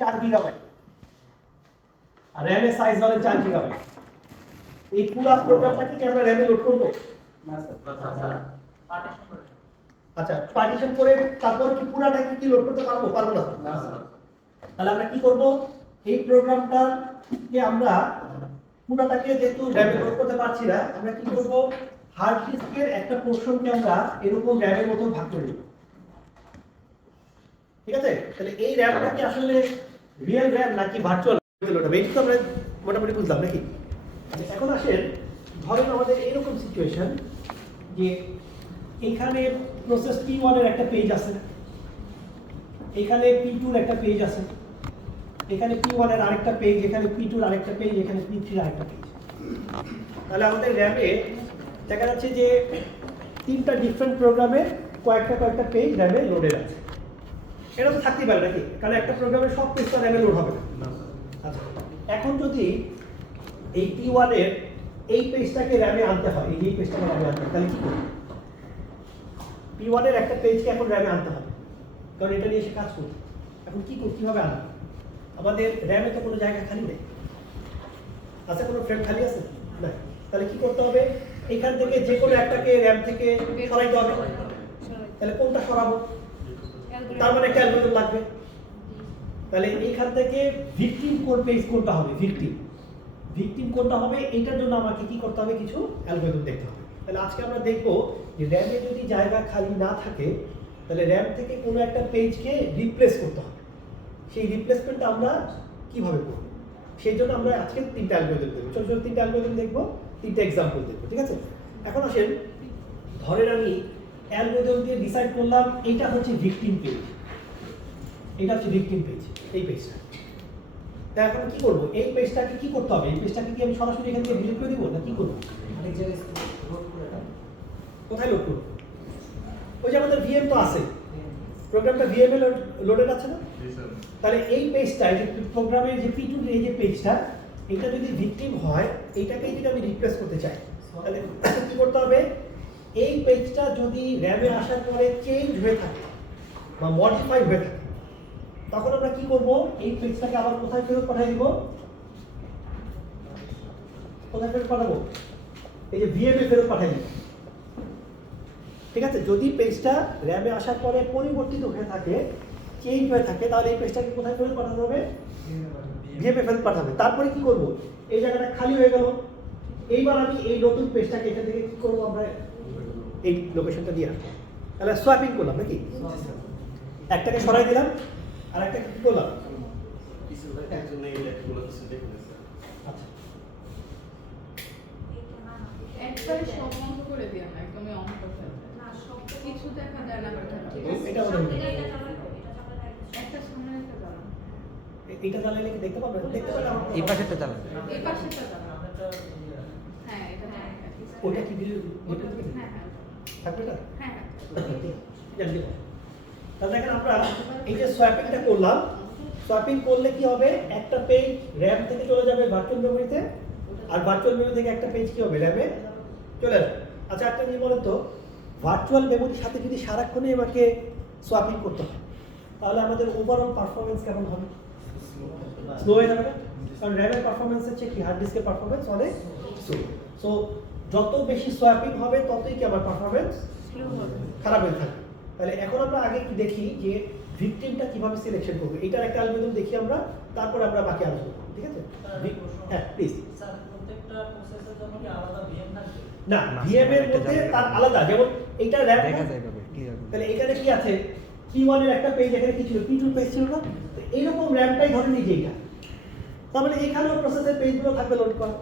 4 gigabyte আর র‍্যামের size হলো 4 gigabyte. এই পুরো প্রোগ্রামটাকে কি আমরা র‍্যামে লোড করব? না স্যার, আচ্ছা পার্টিশন করে তারপর কি পুরাটাকে কি লোড করতে পারবো? পারবো না। না স্যার। তাহলে আমরা কি করব? এই প্রোগ্রামটাকে আমরা পুরাটাকে যেহেতু র‍্যামে লোড করতে পারছি না, আমরা কি করব? হার্ড ডিস্কের একটা পোরশনকে আমরা এরকম র‍্যামের মতো ভাগ করে দেব। ঠিক আছে? তাহলে এই র‍্যামটা কি আসলে রিয়েল র‍্যাম নাকি ভার্চুয়াল লোড হবে? এটা তো আমরা মোটামুটি বুঝলাম নাকি? আচ্ছা এখন আসেন, ধরেন আমাদের এরকম সিচুয়েশন যে এখানে প্রসেস P1 এর একটা পেজ আছে, এখানে P2 এর একটা পেজ আছে, এখানে P1 এর আরেকটা পেজ, এখানে P2 এর আরেকটা পেজ, এখানে P3 এর আরেকটা পেজ। তাহলে আমাদের র‍্যামে দেখা যাচ্ছে যে 3টা ডিফারেন্ট প্রোগ্রামে কয়েকটা পেজ র‍্যামে লোডেড আছে। এটা তো থাকতেই পারে নাকি? কারণ একটা প্রোগ্রামের সব পেজটা র‍্যামে লোড হবে না। আচ্ছা এখন যদি এই P1 এর এই পেজটাকে র‍্যামে আনতে হয়, এই পেজটাকে র‍্যামে আনতে হয়, তাহলে কি করব? P1 এর একটা পেজকে এখন র‍্যামে আনতে হবে, কারণ এটা নিয়ে এসে কাজ করতে। এখন কিভাবে আনবো? আমাদের র‍্যামে তো কোনো জায়গা খালি নেই, আছে কোনো ফ্রেম খালি আছে না? তাহলে কি করতে হবে? এখান থেকে যে কোনো একটাকে র‍্যাম থেকে সরাইতে হবে। তাহলে কোনটা সরাবো? তার মানে একটা অ্যালগরিদম লাগবে। তাহলে এইখান থেকে ভিকটিম কোড পেজ কোনটা হবে? ভিকটিম কোনটা হবে? এটার জন্য আমাকে কি করতে হবে? কিছু অ্যালগরিদম দেখতে হবে। তাহলে আজকে আমরা দেখব যে র‍্যামে যদি জায়গা খালি না থাকে তাহলে র‍্যাম থেকে কোনো একটা পেজকে রিপ্লেস করতে হবে। সেই রিপ্লেসমেন্টটা আমরা কিভাবে করব? সেই জন্য আমরা আজকে 3টা অ্যালগরিদম দেখব। ছোট 3টা অ্যালগরিদম দেখব, 3টা एग्जांपल দেখব। ঠিক আছে? এখন আসেন, ধরেন আমি অ্যালগরিদম দিয়ে ডিসাইড করলাম এটা হচ্ছে ভিকটিম পেজ, এটা হচ্ছে ভিকটিম পেজ, এই পেজটা। তা এখন কি করব? এই পেজটাকে কি করতে হবে? এই পেজটাকে কি আমি সরাসরি এখান থেকে ডিলিট করে দিব না কি করব? আরেক জায়গায় লোড করে দাও। কোথায় লোড করব? ওই যে আমাদের ভিএম তো আছে, প্রোগ্রামটা ভিএম এ লোডেড আছে না? জি স্যার। তাহলে এই পেজটা, এই যে প্রোগ্রামের যে P2 এই যে পেজটা, এটা যদি ভিকটিম হয়, এইটাকে যদি আমি রিপ্লেস করতে চাই তাহলে কি করতে হবে? এই পেজটা যদি র‍্যামে আসার পরে চেঞ্জ হয়ে থাকে বা মডিফাই হয়ে থাকে, তখন আমরা কি করব? এই পেজটাকে আবার কোথায় ফেরত পাঠিয়ে দিব? কোথায় ফেরত পাঠাবো? এই যে ভিএম এ ফেরত পাঠিয়ে দিব। ঠিক আছে? যদি পেজটা র‍্যামে আসার পরে পরিবর্তিত হয়ে থাকে, চেঞ্জ হয়ে থাকে, তাহলে এই পেজটাকে কোথায় ফেরত পাঠাতে হবে? ভিএম এ ফেরত পাঠাবে। তারপরে কি করব? এই জায়গাটা খালি হয়ে গেল, এইবার আমি এই নতুন পেজটাকে এখান থেকে কি করব? আমরা এই লোকেশনটা দিয়ে রাখবো। তাহলে সোয়াপিং করলাম নাকি? একটাকে সরাই দিলাম আর একটাকে কি করলাম? আচ্ছা একবারে সব বন্ধ করে দিও না, একদমই অন করতে হবে না, সব কিছু দেখা যায় না বাট ঠিক আছে। এটা বলুন, একটা সামনে একটা দাঁড়ান, এটা চালাইলে কি দেখতে পাবেন? দেখতে পেলে এই পাশেরটা চালান। এই পাশেটা দাঁড়ান। হ্যাঁ এটা হ্যাঁ ওটা কি ভিডিও হ্যাঁ হ্যাঁ থাকবে না? হ্যাঁ জানতে পারি। তাহলে দেখেন আমরা এই যে সোয়াপিংটা করলাম, সোয়াপিং করলে কি হবে? একটা পেজ র‍্যাম থেকে চলে যাবে ভার্চুয়াল মেমোরিতে, আর ভার্চুয়াল মেমোরি থেকে একটা পেজ কি হবে? র‍্যামে চলে আসবে। আচ্ছা একটা জিনিস বলেন তো, ভার্চুয়াল মেমোরির সাথে যদি সারাক্ষণই আমাকে সোয়াপিং করতে হয় তাহলে আমাদের ওভারঅল পারফরমেন্স কেমন হবে? স্লো হয়ে যাবে না? কারণ র‍্যামের পারফরমেন্সের চেয়ে কি হার্ড ডিস্কের পারফরমেন্স অনেক স্লো। সো যত বেশি সোয়াপিং হবে ততই কি আমার পারফরমেন্স স্লো হবে, খারাপ হয়ে থাকে। তাহলে এখন আমরা আগে কি দেখি যে ভিকটিমটা কিভাবে সিলেকশন করব, এটার একটা অ্যালগরিদম দেখি আমরা, তারপর আমরা বাকি আলোচনা করব। ঠিক আছে? হ্যাঁ প্লিজ। স্যার প্রত্যেকটা প্রসেসের জন্য কি আলাদা ভিএম থাকবে? না, ভিএম এর মধ্যে তার আলাদা, যেমন এইটা র‍্যাম দেখা যায় ভাবে ক্লিয়ার। তাহলে এখানে কি আছে? P1 এর একটা পেজ, এখানে কি ছিল? P2 পেজ ছিল না? তো এইরকম র‍্যামটাই ধরে নিই যে এইটা, তার মানে এখানেও প্রসেসের পেজগুলো থাকবে লোড করা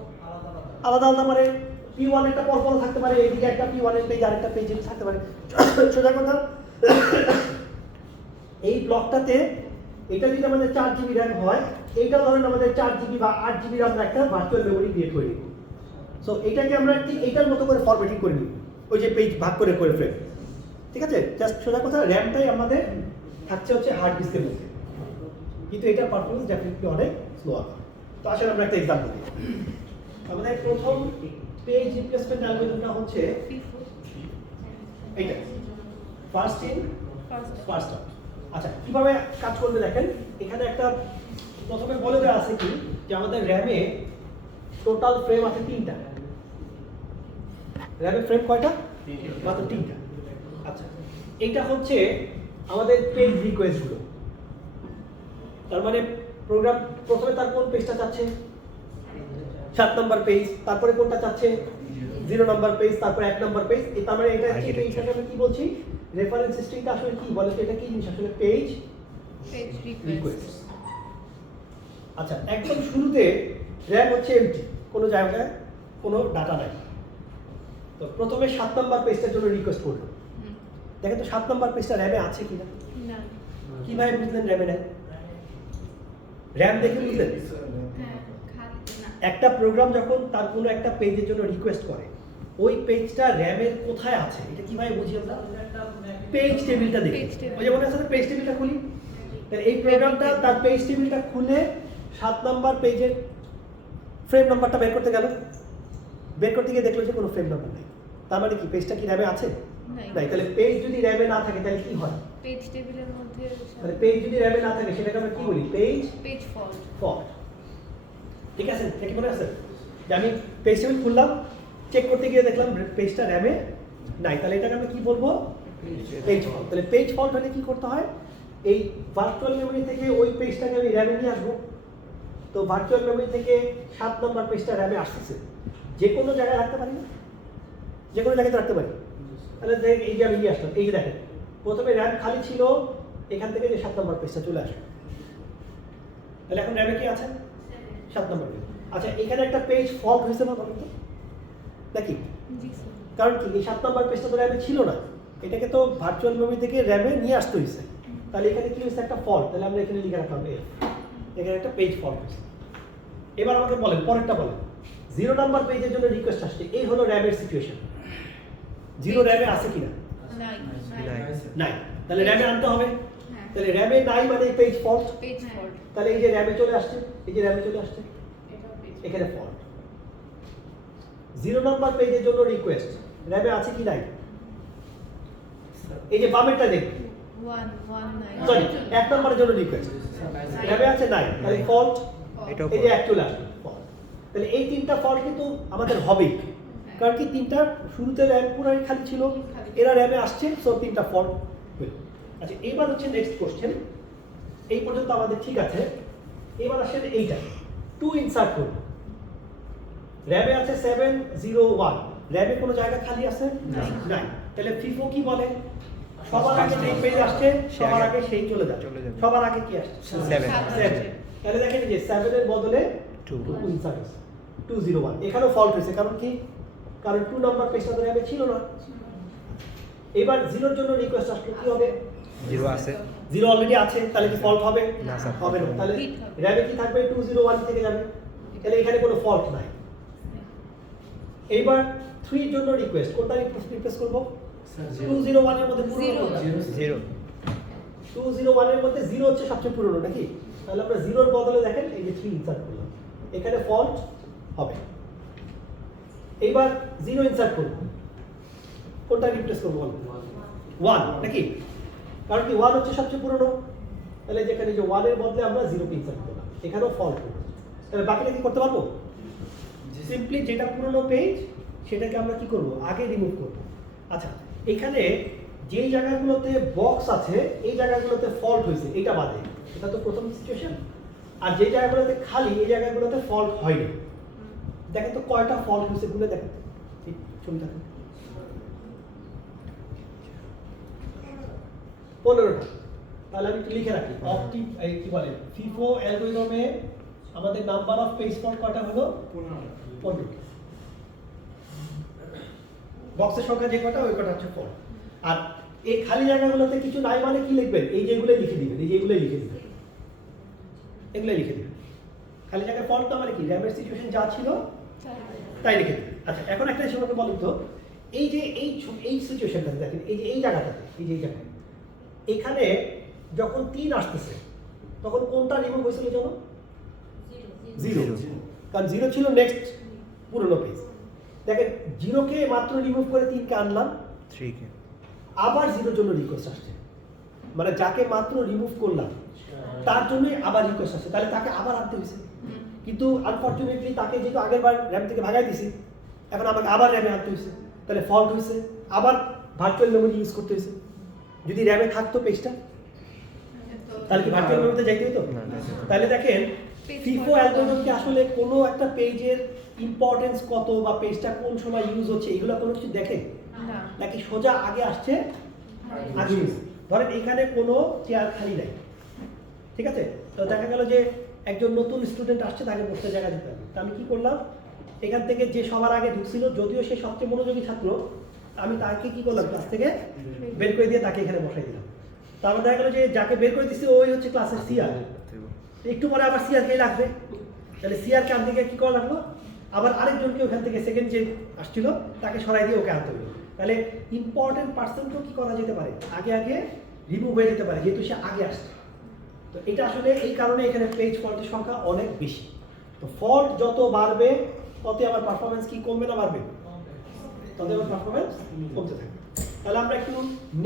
আলাদা আলাদা, মানে P1 একটা পরপর থাকতে পারে, এইদিকে একটা P1 এর পেজ আরেকটা পেজ থাকতে পারে। সোজা কথা, এই ব্লকটাতে এটা যদি আমাদের 4 GB র‍্যাম হয়, এইটাও ধরেন আমাদের 4 GB বা 8 GB আমরা একটা ভার্চুয়াল মেমোরি ক্রিয়েট করে নিব। সো এটাকে আমরা ঠিক এইটার মতো করে ফরম্যাটিং করে নিব, ওই যে পেজ ভাগ করে ফ্রেম। ঠিক আছে? জাস্ট সোজা কথা, র‍্যামটাই আমাদের থাকছে হচ্ছে হার্ড ডিস্কের মধ্যে, কিন্তু এটার পারফরমেন্স ডেফিনেটলি অনেক স্লো হবে। তো আসলে আমরা একটা एग्जांपल দিই। আমাদের প্রথম পেজ রিপ্লেসমেন্ট অ্যালগরিদমটা হচ্ছে এইটা, ফার্স্ট ইন ফার্স্ট আউট। আচ্ছা কিভাবে কাজ করবে দেখেন, এখানে একটা প্রথমে বলে দেওয়া আছে কি যে আমাদের র্যামে টোটাল ফ্রেম আছে 3টা। র্যামে ফ্রেম কয়টা? মাত্র 3টা। আচ্ছা, এইটা হচ্ছে আমাদের পেজ রিকোয়েস্টগুলো। তার মানে প্রোগ্রাম প্রথমে তার কোন পেজটা চাচ্ছে? 7 নম্বর পেজ। তারপরে কোনটা চাচ্ছে? 0 নম্বর পেজ। তারপরে 1 নম্বর পেজ। তার মানে এটা কি পেজটাকে আমরা কি বলছি? রেফারেন্স স্ট্রিংটা আসলে কি বলে? তো এটা কি জিনিস আসলে? Page request. আচ্ছা, একদম শুরুতে র্যাম হচ্ছে এমটি, কোনো জায়গায় কোনো ডাটা নাই। তো প্রথমে 7 নম্বর পেজটার জন্য রিকোয়েস্ট করলো। দেখেন তো 7 নম্বর পেজটা র্যামে আছে কিনা? না। কিভাবে বুঝলেন র্যামে নাই? র্যাম দেখে বুঝলেন? হ্যাঁ, খালি না। একটা প্রোগ্রাম যখন তার কোনো একটা পেজের জন্য রিকোয়েস্ট করে, ওই পেজটা র্যামের কোথায় আছে এটা কিভাবে বুঝি আমরা? পেজ টেবিলটা দেখি। Page table। ওই যেমন আসলে পেজ টেবিলটা খুলি, তাহলে এই প্রোগ্রামটা তার পেজ টেবিলটা খুলে 7 নম্বর পেজের ফ্রেম নাম্বারটা বের করতে গেল। বের করতে গিয়ে দেখলো যে কোনো ফ্রেম নাম্বার নেই। তার মানে কি পেজটা কি র্যামে আছে? নাই। নাই। তাহলে পেজ যদি র্যামে না থাকে তাহলে কি হয়? পেজ টেবিলের মধ্যে তাহলে পেজ যদি র্যামে না থাকে সেটাকে আমরা কি বলি? Page page fault. ফল্ট। ঠিক আছে? এটা কি মনে আছে? যে আমি পেজ টেবিল খুললাম, চেক করতে গিয়ে দেখলাম পেজটা র্যামে নাই, তাহলে এটাকে আমরা কি বলবো? Page fault. তাহলে পেজ ফল্ট হলে কি করতে হয়? এই ভার্চুয়াল মেমরি থেকে ওই পেজটাকে আমি র্যামে নিয়ে আসবো। তো ভার্চুয়াল মেমরি থেকে 7 নম্বর পেজটা র্যামে আসতেছে, যে কোনো জায়গায় রাখতে পারি না? যে কোনো জায়গায় রাখতে পারি। তাহলে দেখ, এই যে আমি নিয়ে আসলাম, এই যে দেখেন প্রথমে র্যাম খালি ছিল, এখান থেকে যে 7 নম্বর পেজটা চলে আসবে। তাহলে এখন র্যামে কি আছে? 7 নম্বর পেজ। আচ্ছা, এখানে একটা পেজ ফল্ট হয়েছে না বলুন তো? নাকি? জি স্যার। কারণ কি? এই 7 নম্বর পেজটা তো র্যামে ছিল না, এটাকে তো ভার্চুয়াল মেমরি থেকে র্যামে নিয়ে আসতে হয়েছে। তাহলে এখানে কি হয়েছে? একটা ফল্ট। তাহলে আমরা এখানে লিখে রাখলাম এখানে একটা পেজ ফল্ট হয়েছে। এবার আমাকে বলেন, পরেরটা বলেন। 0 নম্বর পেজের জন্য রিকোয়েস্ট আসছে, এই হলো র্যামের সিচুয়েশন। 0 র্যামে আছে কিনা? নাই। নাই। তাহলে র্যামে আনতে হবে। হ্যাঁ। তাহলে র্যামে নাই মানে পেজ ফল্ট। Page fault. তাহলে এই যে র্যামে চলে আসছে, এই যে র্যামে চলে আসছে, এটা পেজ। এখানে ফল্ট। 0 নম্বর পেজের জন্য রিকোয়েস্ট র্যামে আছে কি নাই? এই যে বামেরটা দেখুন, 1 নাই। সরি, 1 নম্বরের জন্য রিকোয়েস্ট র্যামে আছে নাই, তাহলে ফল্ট। এটাও এই যে এক চলে আসবে, ফল্ট। তাহলে এই 3টা ফল্ট কিন্তু আমাদের হবেই, কারণ কি 3টা শুরুতে র্যাম পুরাই খালি ছিল, এরা র্যামে আসছে, সো 3টা ফল্ট হলো। আচ্ছা, এবার হচ্ছে নেক্সট কোশ্চেন। এই পর্যন্ত আমাদের ঠিক আছে। এবার আসেন এইটা 2 ইনসার্ট করব। র্যামে আছে 701, র্যামে কোনো জায়গা খালি আছে? নাই। তাহলে ফিফো কি বলে? সবার আগে যেই পেজ আসছে সবার আগে সেই চলে যাবে। সবার আগে কি আসছে? 7 7। তাহলে দেখেন যে 7 এর বদলে 2 ইনসার্ট আছে, 201। এখানেও ফল্ট হয়েছে, কারণ কি? কারণ 2 নাম্বার পেজটা তো র্যামে ছিল না। এবার 0 এর জন্য রিকোয়েস্ট আসলে কি হবে? 0 আছে। 0 অলরেডি আছে, তাহলে কি ফল্ট হবে? না, স্যার, হবে না। তাহলে Hit হবে। র্যামে কি থাকবে? 201 থেকে যাবে, তাহলে এখানে কোনো ফল্ট নাই। এইবার 3 এর জন্য রিকোয়েস্ট, কোনটা রিকোয়েস্ট করব? 201 এর মধ্যে পুরনো কোনটা? 0 201 এর মধ্যে 0 হচ্ছে সবচেয়ে পুরনো নাকি? তাহলে আমরা 0 এর বদলে দেখেন এই যে 3 ইনসার্ট করলাম, এখানে ফল্ট হবে। এইবার 0 ইনসার্ট করব, কোনটা রিপ্লেস করব বলুন? 1 নাকি? কারণ কি 1 হচ্ছে সবচেয়ে পুরনো, তাহলে যেখানে যে 1 এর বদলে আমরা 0 কে ইনসার্ট করলাম, এখানেও ফল্ট হবে। তাহলে বাকিটা কি করতে পারবো? সিম্পলি যেটা পুরনো পেজ সেটাকে আমরা কি করব? আগে রিমুভ করব। আচ্ছা, এখানে যেই জায়গাগুলোতে বক্স আছে এই জায়গাগুলোতে ফল্ট হয়েছে, এটা বাদে, এটা তো প্রথম সিচুয়েশন। আর যে জায়গাগুলোতে খালি এই জায়গাগুলোতে ফল্ট হয়নি। দেখেন তো কয়টা ফল্ট হয়েছে গুলো দেখেন তো, এই ছবিটা 15টা। তাহলে আমি লিখে রাখি, অপটিভ এই কি বলে ফিফো অ্যালগরিদমে আমাদের নাম্বার অফ পেজ ফল্ট কয়টা হলো? 15। বক্সের সংখ্যা যে কটা ওই কটা হচ্ছে ফল্ট। আর এই খালি জায়গাগুলোতে কিছু নাই মানে কি লিখবেন? এই যেগুলো লিখে দিবেন, এই যেগুলো লিখে দিবেন, এগুলো লিখে দিবেন। খালি জায়গায় ফল্ট না মানে কি? র্যামের সিচুয়েশন যা ছিল তাই লিখে দিবেন। আচ্ছা, এখন একটা হিসেবে আমাকে বলুন তো, এই যে এই সিচুয়েশনটা দেখেন, এই যে এই জায়গাটাতে, এই যে এই জায়গায়, এখানে যখন 3 আসতেছে তখন কোনটা রিমুভ হয়েছিল জানো? 0। কারণ 0 ছিল নেক্সট পুরনো পেজ। দেখেন 0 কে মাত্র রিমুভ করে 3 কে আনলাম, 3 কে আবার 0 এর জন্য রিকোয়েস্ট আসছে, মানে যাকে মাত্র রিমুভ করলাম তার জন্যই আবার রিকোয়েস্ট আসছে, তাহলে তাকে আবার আনতে হয়েছে। কিন্তু আনফর্চুনেটলি তাকে যেহেতু আগের বার র্যাম থেকে ভাগাই দিছি, এখন আমাকে আবার র্যামে আনতে হয়েছে, তাহলে ফল্ট হয়েছে, আবার ভার্চুয়াল মেমোরি ইউজ করতে হয়েছে। যদি র্যামে থাকতো পেজটা, তাহলে কি ভার্চুয়াল মেমোরিতে যাইতে হতো? তাহলে দেখেন ফিফো অ্যালগরিদম কি আসলে কোনো একটা পেজের ইম্পর্টেন্স কত বা পেজটা কোন সময় ইউজ হচ্ছে এগুলো কোনো কিছু দেখে না। নাকি সোজা আগে আসছে আগে হয়েছে? ধরেন এখানে কোনো চেয়ার খালি নাই, ঠিক আছে, তো দেখা গেল যে একজন নতুন স্টুডেন্ট আসছে, তাকে বসতে জায়গা দিতে হবে। তো আমি কি করলাম, এখান থেকে যে সবার আগে ঢুকছিল, যদিও সে সবচেয়ে মনোযোগী ছাত্র, আমি তাকে কি করলাম, ক্লাস থেকে বের করে দিয়ে তাকে এখানে বসাই দিলাম। তারপর দেখা গেলো যে যাকে বের করে দিচ্ছে ওই হচ্ছে ক্লাসের সিআর, একটু পরে আবার সিআরকেই লাগবে, তাহলে সিআরকে আনতে গিয়ে কী করা লাগলো, আবার আরেকজনকে ওখান থেকে সেকেন্ড যে আসছিল তাকে সরাই দিয়ে ওকে আনতে হলো। তাহলে ইম্পর্টেন্ট পার্সনকেও কী করা যেতে পারে, আগে আগে রিমুভ হয়ে যেতে পারে, যেহেতু সে আগে আসছে। তো এটা আসলে এই কারণে এখানে পেজ ফল্টের সংখ্যা অনেক বেশি। তো ফল্ট যত বাড়বে তত আমার পারফরমেন্স কি কমবে না বাড়বে? তত আমার পারফরমেন্স কমতে থাকবে। তাহলে আমরা একটু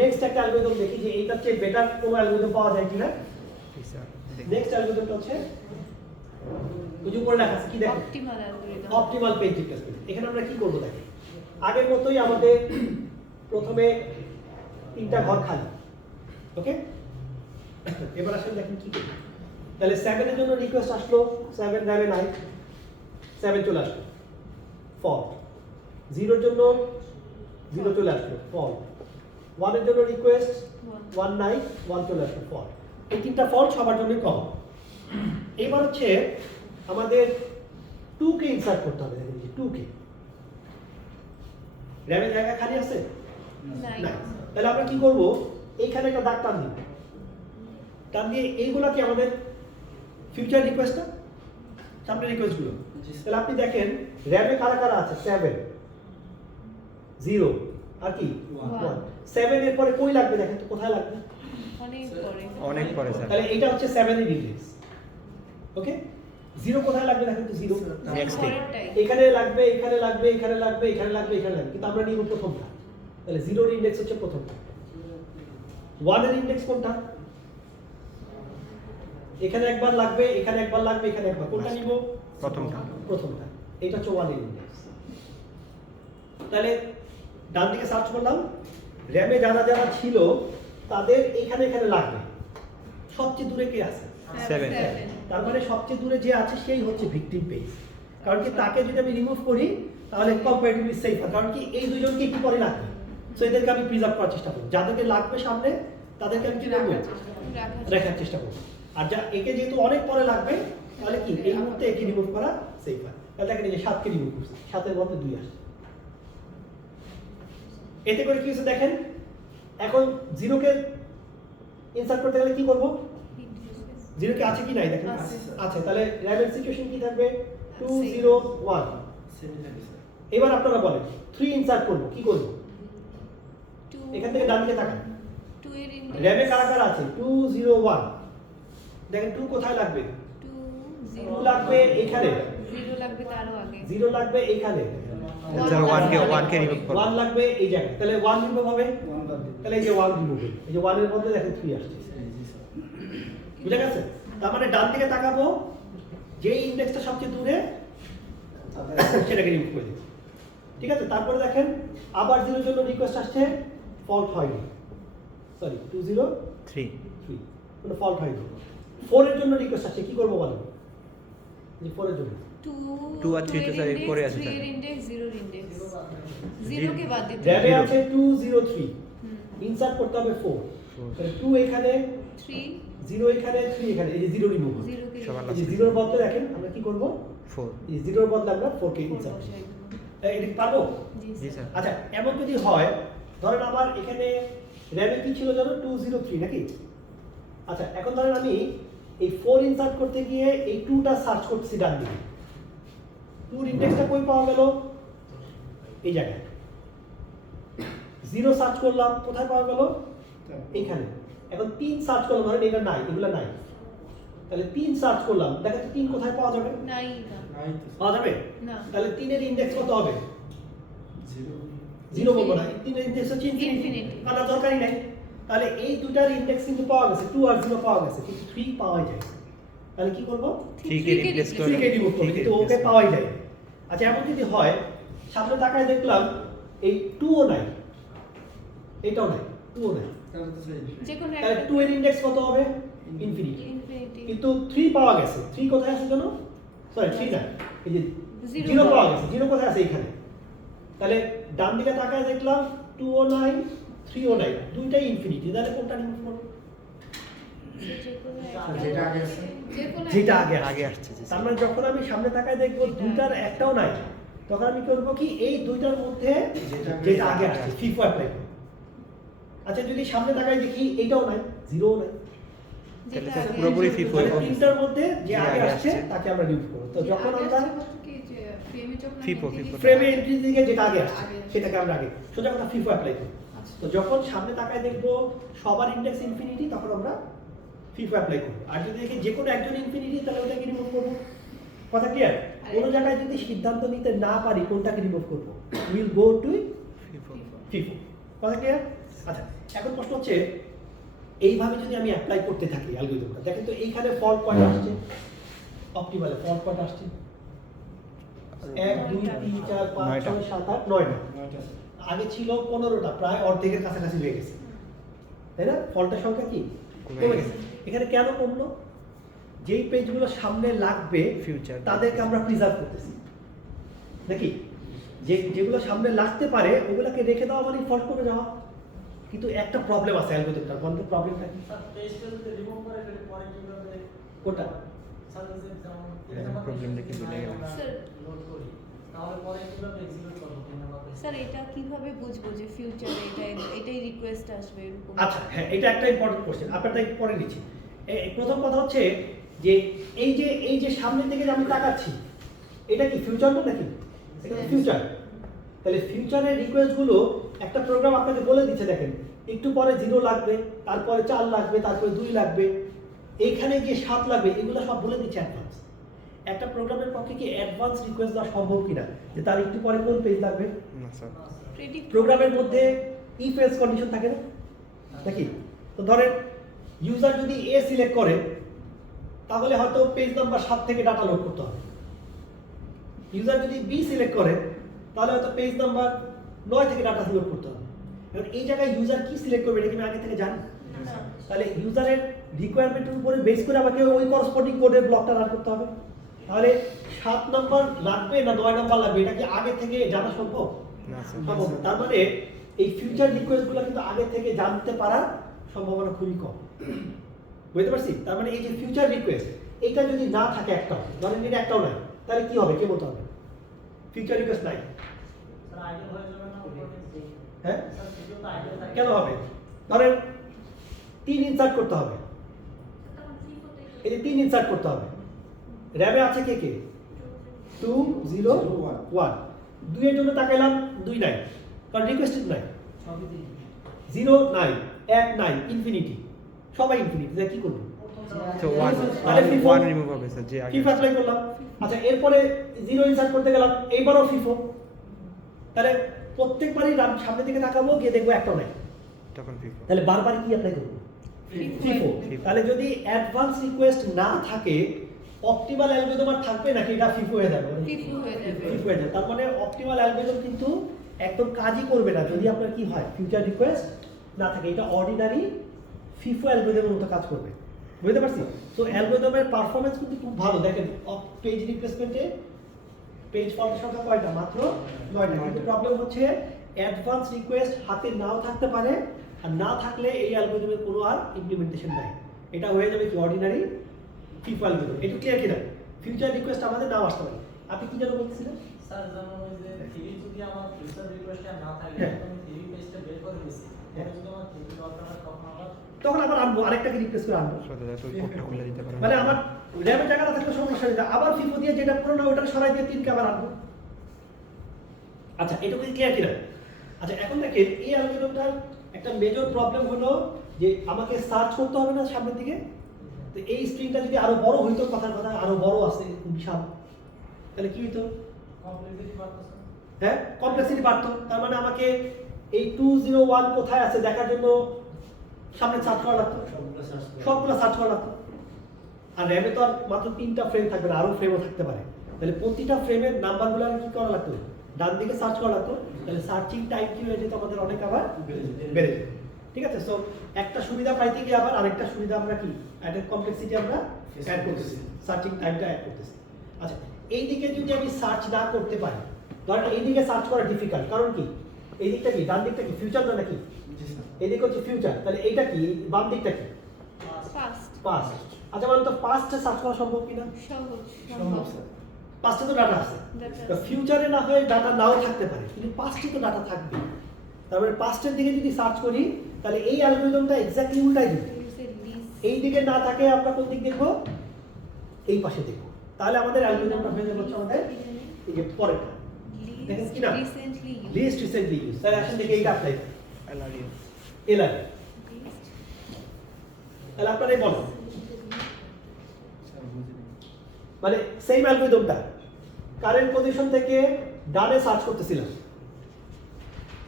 নেক্সট একটা অ্যালগরিদম দেখি যে এইটার চেয়ে বেটার কোনো অ্যালগরিদম পাওয়া যায় কিনা। নেক্সট অ্যালগরিদমটা হচ্ছে ওই যে উপরে লেখা আছে, কি দেখেন, optimal algorithm. Optimal page replacement. এখানে আমরা কি করব দেখেন, আগের মতোই আমাদের প্রথমে 3টা ঘর খালি, ওকে। এবার আসলে দেখেন কি করি, তাহলে 7 এর জন্য রিকোয়েস্ট আসলো, 7 র্যামে নাই, 7 চলে আসলো, ফল্ট। 0 এর জন্য 0 চলে আসলো, ফল্ট। 1 এর জন্য রিকোয়েস্ট 1 নাই, 1 চলে আসলো, ফল্ট। এই 3টা ফল্ট সবার জন্যই কম। এবার হচ্ছে আমাদের 2কে ইনসার্ট করতে হবে। দেখেন যে 2কে র্যামের জায়গা খালি আছে নাই। না, তাহলে আমরা কি করব, এইখানে একটা দাগ টান দিব, টান দিয়ে এইগুলা কি আমাদের ফিউচার রিকোয়েস্টটা, সামনের রিকোয়েস্টগুলো। তাহলে আপনি দেখেন র্যামে কারা কারা আছে, 7, 0 আর কি 1। 7 এর পরে কই লাগবে দেখেন তো, কোথায় লাগবে, অনেক পরে স্যার। তাহলে এইটা হচ্ছে 7 এর ইন্ডেক্স, ওকে। 0 কোথায় লাগবে দেখেন তো, 0 নেক্সট এখানে লাগবে, এখানে লাগবে, এখানে লাগবে, এখানে লাগবে, এখানে লাগবে, কিন্তু আমরা নিব প্রথমটা। তাহলে 0 এর ইন্ডেক্স হচ্ছে প্রথমটা। 1 এর ইন্ডেক্স কোনটা, এখানে একবার লাগবে, এখানে একবার লাগবে, এখানে একবার, কোনটা নিব, প্রথমটা। প্রথমটা। এটা হচ্ছে 1 এর ইন্ডেক্স। তাহলে ডান দিকে সার্চ করলাম, র্যামে যারা যারা ছিল তাদের এখানে এখানে লাগবে। সবচেয়ে দূরে কে আছে, 7। তার মানে সবচেয়ে দূরে যে আছে সেই হচ্ছে ভিকটিম পেজ। কারণ কি তাকে যদি আমি রিমুভ করি তাহলে কম্পারেটিভলি সেফার, কারণ কি এই দুইজনকে একটু পরে লাগবে, সো এদেরকে আমি প্রিজার্ভ করার চেষ্টা করব। যাদেরকে লাগবে সামনে তাদেরকে আমি কি করবো, রাখার চেষ্টা করব। আর যা একে যেহেতু অনেক পরে লাগবে তাহলে কি এই মুহূর্তে একে রিমুভ করা সেফার। তাহলে দেখেন এই যে 7কে রিমুভ করছি, 7 এর মধ্যে 2 আসছে। এতে করে কি হচ্ছে দেখেন, এখন 0কে ইনসার্ট করতে গেলে কি করব, 0 কে আছে কি নাই দেখেন, আছে। তাহলে র্যামের সিচুয়েশন কি থাকবে, 2 0 1। এবার আপনারা বলেন 3 ইনসার্ট করব, কি করব, এখান থেকে ডান দিকে তাকান, 2 এর ইন্ডেক্স র্যামে কারা কারা আছে, 2 0 1। দেখেন 2 কোথায় লাগবে, 2 2 লাগবে এখানে, 0 লাগবে তারও আগে, 0 লাগবে এখানে, স্যার 1কে রিমুভ করব। 1 লাগবে এই জায়গায়। তাহলে 1 রিমুভ হবে, তাহলে এই যে 1 রিমুভ হবে, এই যে 1 এর মধ্যে দেখেন 3 আসছে, বুঝা গেছে? তার মানে ডান দিকে তাকাবো, যে ইন্ডেক্সটা সবচেয়ে দূরে সেটাকে রিমুভ করে দিই, ঠিক আছে। তারপরে দেখেন আবার 0 এর জন্য রিকোয়েস্ট আসছে, ফল্ট হয়নি, সরি 2 0 3। 3, কোনো ফল্ট হয়নি। 4 এর জন্য রিকোয়েস্ট আসছে, কি করবো বলেন, যে 4 এর জন্য 2 আর 3 তো স্যার পরে আছে 3 স্যার। এর ইন্ডেক্স 0 এর ইন্ডেক্স 0 কে বাদ দিতে র্যামে Zero। আছে 2 0 3, ইনসার্ট করতে হবে 4, তাহলে 2 এখানে, 3 0 এখানে, 3 এখানে, এই যে 0 রিমুভ হবে। 0 কে সবার এই যে 0 এর বদলে দেখেন আমরা কি করব, 4। এই 0 এর বদলে আমরা 4 কে ইনসার্ট করব। এটা কি পারবো? জি স্যার। আচ্ছা, এমন যদি হয় ধরেন আমার এখানে র্যামে কি ছিল জানো, 2 0 3 নাকি। আচ্ছা, এখন ধরেন আমি এই 4 ইনসার্ট করতে গিয়ে এই 2টা সার্চ করতেছি ডান দিকে, 2 ইন্ডেক্সটা কই পাওয়া গেল, এই জায়গায়। 0 সার্চ করলাম, কোথায় পাওয়া গেল, এইখানে। এখন 3 সার্চ করলাম, ধরেন এটা নাই, এগুলা নাই, তাহলে 3 সার্চ করলাম, দেখেন তো 3 কোথায় পাওয়া যাবে, নাই না পাওয়া যাবে না তাহলে 3 এর ইন্ডেক্স কত হবে, 0 বলবো না, 3 এর ইন্ডেক্স হচ্ছে ইনফিনিটি, Infinity। কারণ দরকারই নাই। তাহলে এই দুটার ইন্ডেক্স কিন্তু পাওয়া গেছে 2 আর 0 পাওয়া গেছে কিন্তু 3 পাওয়া যায় না। তাহলে কি করব? 3 কে রিপ্লেস 3 কে রিমুভ করব কিন্তু ওকে পাওয়াই যায় না। আচ্ছা এমন যদি হয় সামনে তাকায় দেখলাম এই 2 ও নাই, এটাও নাই, 2 ও নাই, যে কোনো তাহলে 2 এর ইন্ডেক্স কত হবে? ইনফিনিটি। ইনফিনিটি কিন্তু 3 পাওয়া গেছে, 3 কোথায় আছে জানো? সরি 3 না, এই যে Zero 0 পাওয়া গেছে, 0 কোথায় আছে? এখানে। তাহলে ডান দিকে তাকায় দেখলাম 2 ও নাই, 3 ও নাই, দুইটাই ইনফিনিটি। তাহলে কোনটা রিমুভ করব? যেটা আগে আছে। যেটা আগে আগে আসছে যে তার মানে যখন আমি সামনে তাকায় দেখবো দুইটার একটাও নাই, তখন আমি করবো কি এই দুইটার মধ্যে যেটা আগে আসছে ফিফো অ্যাপ্লাই করব। আচ্ছা যদি সামনে তাকায় দেখি এইটাও নাই, 0ও নাই, তাহলে স্যার পুরোপুরি ফিফো তাহলে তিনটার মধ্যে যে আগে আসছে তাকে আমরা রিমুভ করব। তো যখন আমরা ফিফো ফ্রেমে এন্ট্রি দিকে যেটা আগে আসছে সেটাকে আমরা আগে সোজা কথা ফিফো অ্যাপ্লাই করব। তো যখন সামনে তাকায় দেখবো সবার ইন্ডেক্স ইনফিনিটি তখন আমরা ফিফো অ্যাপ্লাই করব। আর যদি দেখি যে কোনো একজন ইনফিনিটি তাহলে ওটাকে রিমুভ করব। কথা ক্লিয়ার? কোনো জায়গায় যদি সিদ্ধান্ত নিতে না পারি কোনটাকে রিমুভ করব, will go to FIFO FIFO. কথা ক্লিয়ার? আচ্ছা এখন প্রশ্ন হচ্ছে এইভাবে যদি আমি অ্যাপ্লাই করতে থাকি অ্যালগরিদমটা, দেখেন তো এইখানে ফল্ট পয়েন্ট আসছে, অপটিমালে ফল্ট পয়েন্ট আসছে 1 2 3 4 5 6 7 8 9টা। আগে ছিল 15টা, প্রায় অর্ধেকের কাছাকাছি হয়ে গেছে, তাই না? ফল্টের সংখ্যা কি কমে গেছে। এখানে কেন কমলো? যেই পেজগুলো সামনে লাগবে ফিউচার তাদেরকে আমরা প্রিজার্ভ করতেছি নাকি, যেগুলো সামনে লাগতে পারে ওগুলোকে রেখে দেওয়া মানে ফল্ট করে যাওয়া। কিন্তু একটা প্রবলেম আছে অ্যালগরিদমটার, বন্ধ প্রবলেমটা কি? কোনটা? প্রবলেমটা কি ভুলে গেলাম। স্যার এটা কিভাবে বুঝবো যে ফিউচারে এটাই রিকোয়েস্ট আসবে এরকম? আচ্ছা হ্যাঁ, এটা একটা ইম্পর্টেন্ট কোশ্চেন, আপনারটা একটু পরে নিচ্ছি। প্রথম কথা হচ্ছে যে এই যে সামনে থেকে যে আমি তাকাচ্ছি এটা কি ফিউচার না নাকি? এটা ফিউচার। তাহলে ফিউচারের রিকোয়েস্টগুলো একটা প্রোগ্রাম আপনাকে বলে দিচ্ছে, দেখেন একটু পরে 0 লাগবে, তারপরে 4 লাগবে, তারপরে 2 লাগবে, এইখানে যে 7 লাগবে, এগুলো সব বলে দিচ্ছে অ্যাডভান্স। একটা প্রোগ্রামের পক্ষে কি অ্যাডভান্স রিকোয়েস্ট দেওয়া সম্ভব কিনা যে তার একটু পরে কোন পেজ লাগবে? না স্যার প্রেডিক্ট প্রোগ্রামের মধ্যে ইফ এলস কন্ডিশন থাকে না নাকি? তো ধরেন ইউজার যদি এ সিলেক্ট করে তাহলে হয়তো পেজ নাম্বার 7 থেকে ডাটা লোড করতে হবে। ইউজার যদি বি সিলেক্ট করে তাহলে হয়তো পেজ নাম্বার 9 থেকে ডাটা লোড করতে হবে। এখন এই জায়গায় ইউজার কি সিলেক্ট করবে এটা কি আমি আগে থেকে জানি? তাহলে ইউজারের রিকোয়ারমেন্টের উপরে বেস করে আমাকে ওই করসপন্ডিং কোডের ব্লকটা রান করতে হবে। তাহলে 7 নাম্বার লাগবে না 9 নাম্বার লাগবে এটা কি আগে থেকে জানা সম্ভব? না স্যার সম্ভব না। তার মানে এই ফিউচার রিকোয়েস্টগুলো কিন্তু আগে থেকে জানতে পারার সম্ভাবনা খুবই কম। বুঝতে পারছি? তার মানে এই যে ফিউচার রিকোয়েস্ট এটা যদি না থাকে একটাও, ধরেন এটা একটাও নাই, তাহলে কি হবে? কে বলতে হবে? ফিউচার রিকোয়েস্ট নাই। হ্যাঁ কেন হবে? ধরেন 3 ইনসার্ট করতে হবে, এই যে 3 ইনসার্ট করতে হবে, র্যামে আছে কে কে? 2 0 1, 2 এর জন্য তাকাইলাম 2 নাই, কারণ রিকোয়েস্টেড নাই। 0 নাই, 1 নাই, ইনফিনিটি, সবাই ইনফিনিটি, তাহলে কি করব? তো তাহলে ফিফো 1 রিমুভ হবে স্যার যে আগে ফিফো অ্যাপ্লাই করলাম। আচ্ছা এরপরে 0 ইনসার্ট করতে গেলাম, এইবারও ফিফো, তাহলে প্রত্যেকবারই সামনের দিকে তাকাবো গিয়ে দেখবো একটাও নাই, তখন ফিফো তাহলে বারবার কি অ্যাপ্লাই করব? ফিফো। তাহলে যদি অ্যাডভান্স রিকোয়েস্ট না থাকে অপটিমাল অ্যালগরিদম আর থাকবে নাকি? এটা ফিফো হয়ে যাবে, ফিফো হয়ে যাবে। ফিফো হয়ে যাবে। তার মানে অপটিমাল অ্যালগরিদম কিন্তু একদম কাজই করবে না যদি আপনার কি হয় ফিউচার রিকোয়েস্ট না থাকে। এটা অর্ডিনারি ফিফো অ্যালগরিদমের মতো কাজ করবে। বুঝতে পারছি? তো অ্যালগরিদমের পারফরম্যান্স কিন্তু খুব ভালো। দেখেন পেজ রিপ্লেসমেন্টে পেজ ফল্টের সংখ্যা কয়টা? মাত্র 9টা। কিন্তু প্রবলেম হচ্ছে অ্যাডভান্স রিকোয়েস্ট হাতে নাও থাকতে পারে, আর না থাকলে এই অ্যালগরিদমের কোনো আর ইমপ্লিমেন্টেশন নাই। এটা হয়ে যাবে কি অর্ডিনারি ফিফো অ্যালগরিদম। এটা ক্লিয়ার কিনা? ফিউচার রিকোয়েস্ট আমাদের নাও আসতে পারে। আপনি কি যেন বলছিলেন? স্যার যেমন ওই যে থ্রি যদি আমার ফিউচার রিকোয়েস্টটা না থাকে হ্যাঁ। আমি থ্রি পেজটা বের করে দিছি হ্যাঁ। যদি আমার থ্রি দরকার হয় তখন আবার আনবো, আরেকটাকে রিপ্লেস করে আনবো। সদা তো কোডটা খুলে দিতে পারেন মানে আমার র্যামের জায়গাটা থাকলে সমস্যা নেই, আবার ফিফো দিয়ে যেটা পুরোনো ওটাকে সরাই দিয়ে 3কে আবার আনবো। আচ্ছা এটুকু ক্লিয়ার কিনা? আচ্ছা এখন দেখেন এই অ্যালগরিদমটার একটা মেজর প্রবলেম হলো যে আমাকে সার্চ করতে হবে না সামনের দিকে। তো এই স্ট্রিংটা যদি আরো বড় হইতো, কথার কথা আরো বড় আছে বিশাল, তাহলে কি হইতো? কমপ্লিটলি পারতেছে। হ্যাঁ কমপ্লেক্সিটি বাড়তো। তার মানে আমাকে এই 201 কোথায় আছে দেখার জন্য সামনে সার্চ করা লাগতো, সবগুলো search করে। সবগুলো সার্চ করা লাগতো। আর র্যামে তো আর মাত্র 3টা ফ্রেম থাকবে না, আরো ফ্রেমও থাকতে পারে। তাহলে প্রতিটা ফ্রেমের নাম্বারগুলো কি করা লাগতো? ডান দিকে সার্চ করা লাগতো। তাহলে সার্চিং টাইম কি হয়ে যেত আমাদের অনেক আবার বেড়ে যেত। ঠিক আছে, সো একটা সুবিধা পাইতে গিয়ে আবার আরেকটা সুবিধা আমরা কি অ্যাডেড কমপ্লেক্সিটি আমরা অ্যাড করতেছি, সার্চিং টাইমটা অ্যাড করতেছি। আচ্ছা, এই দিকে যদি আমি সার্চ না করতে পারি, ধরেন এই দিকে সার্চ করা ডিফিকাল্ট, কারণ কি এই দিকটা কি, ডান দিকটা কি ফিউচার না নাকি? এই দিকে হচ্ছে ফিউচার, তাহলে এইটা কি, বাম দিকটা কি ফাস্ট পাস্ট। আচ্ছা বলেন তো পাস্টে সার্চ করা সম্ভব কিনা? সহজ সম্ভব সম্ভব স্যার। পাস্টে তো ডাটা আছে, Data আছে। ফিউচারে না হয়ে ডাটা নাও থাকতে পারে, কিন্তু পাস্টে তো ডাটা থাকবে। তারপরে পাস্টের দিকে যদি সার্চ করি তাহলে এই অ্যালগরিদমটা এক্স্যাক্টলি উল্টাই দিবে। এই দিকে না থাকে আমরা কোন দিক দেখবো? এই পাশে দেখবো। তাহলে আমাদের অ্যালগরিদমটা হয়ে যাবে হচ্ছে আমাদের এই যে পরেরটা, দেখেন কি না, রিসেন্টলি লিস্ট রিসেন্টলি ইউজ। তাহলে আসলে দেখে এইটা অ্যাপ্লাই LRU এলার। তাহলে আপনারাই বলেন, স্যার বুঝিনি। মানে সেম অ্যালগরিদমটা কারেন্ট পজিশন থেকে ডানে সার্চ করতেছিলাম,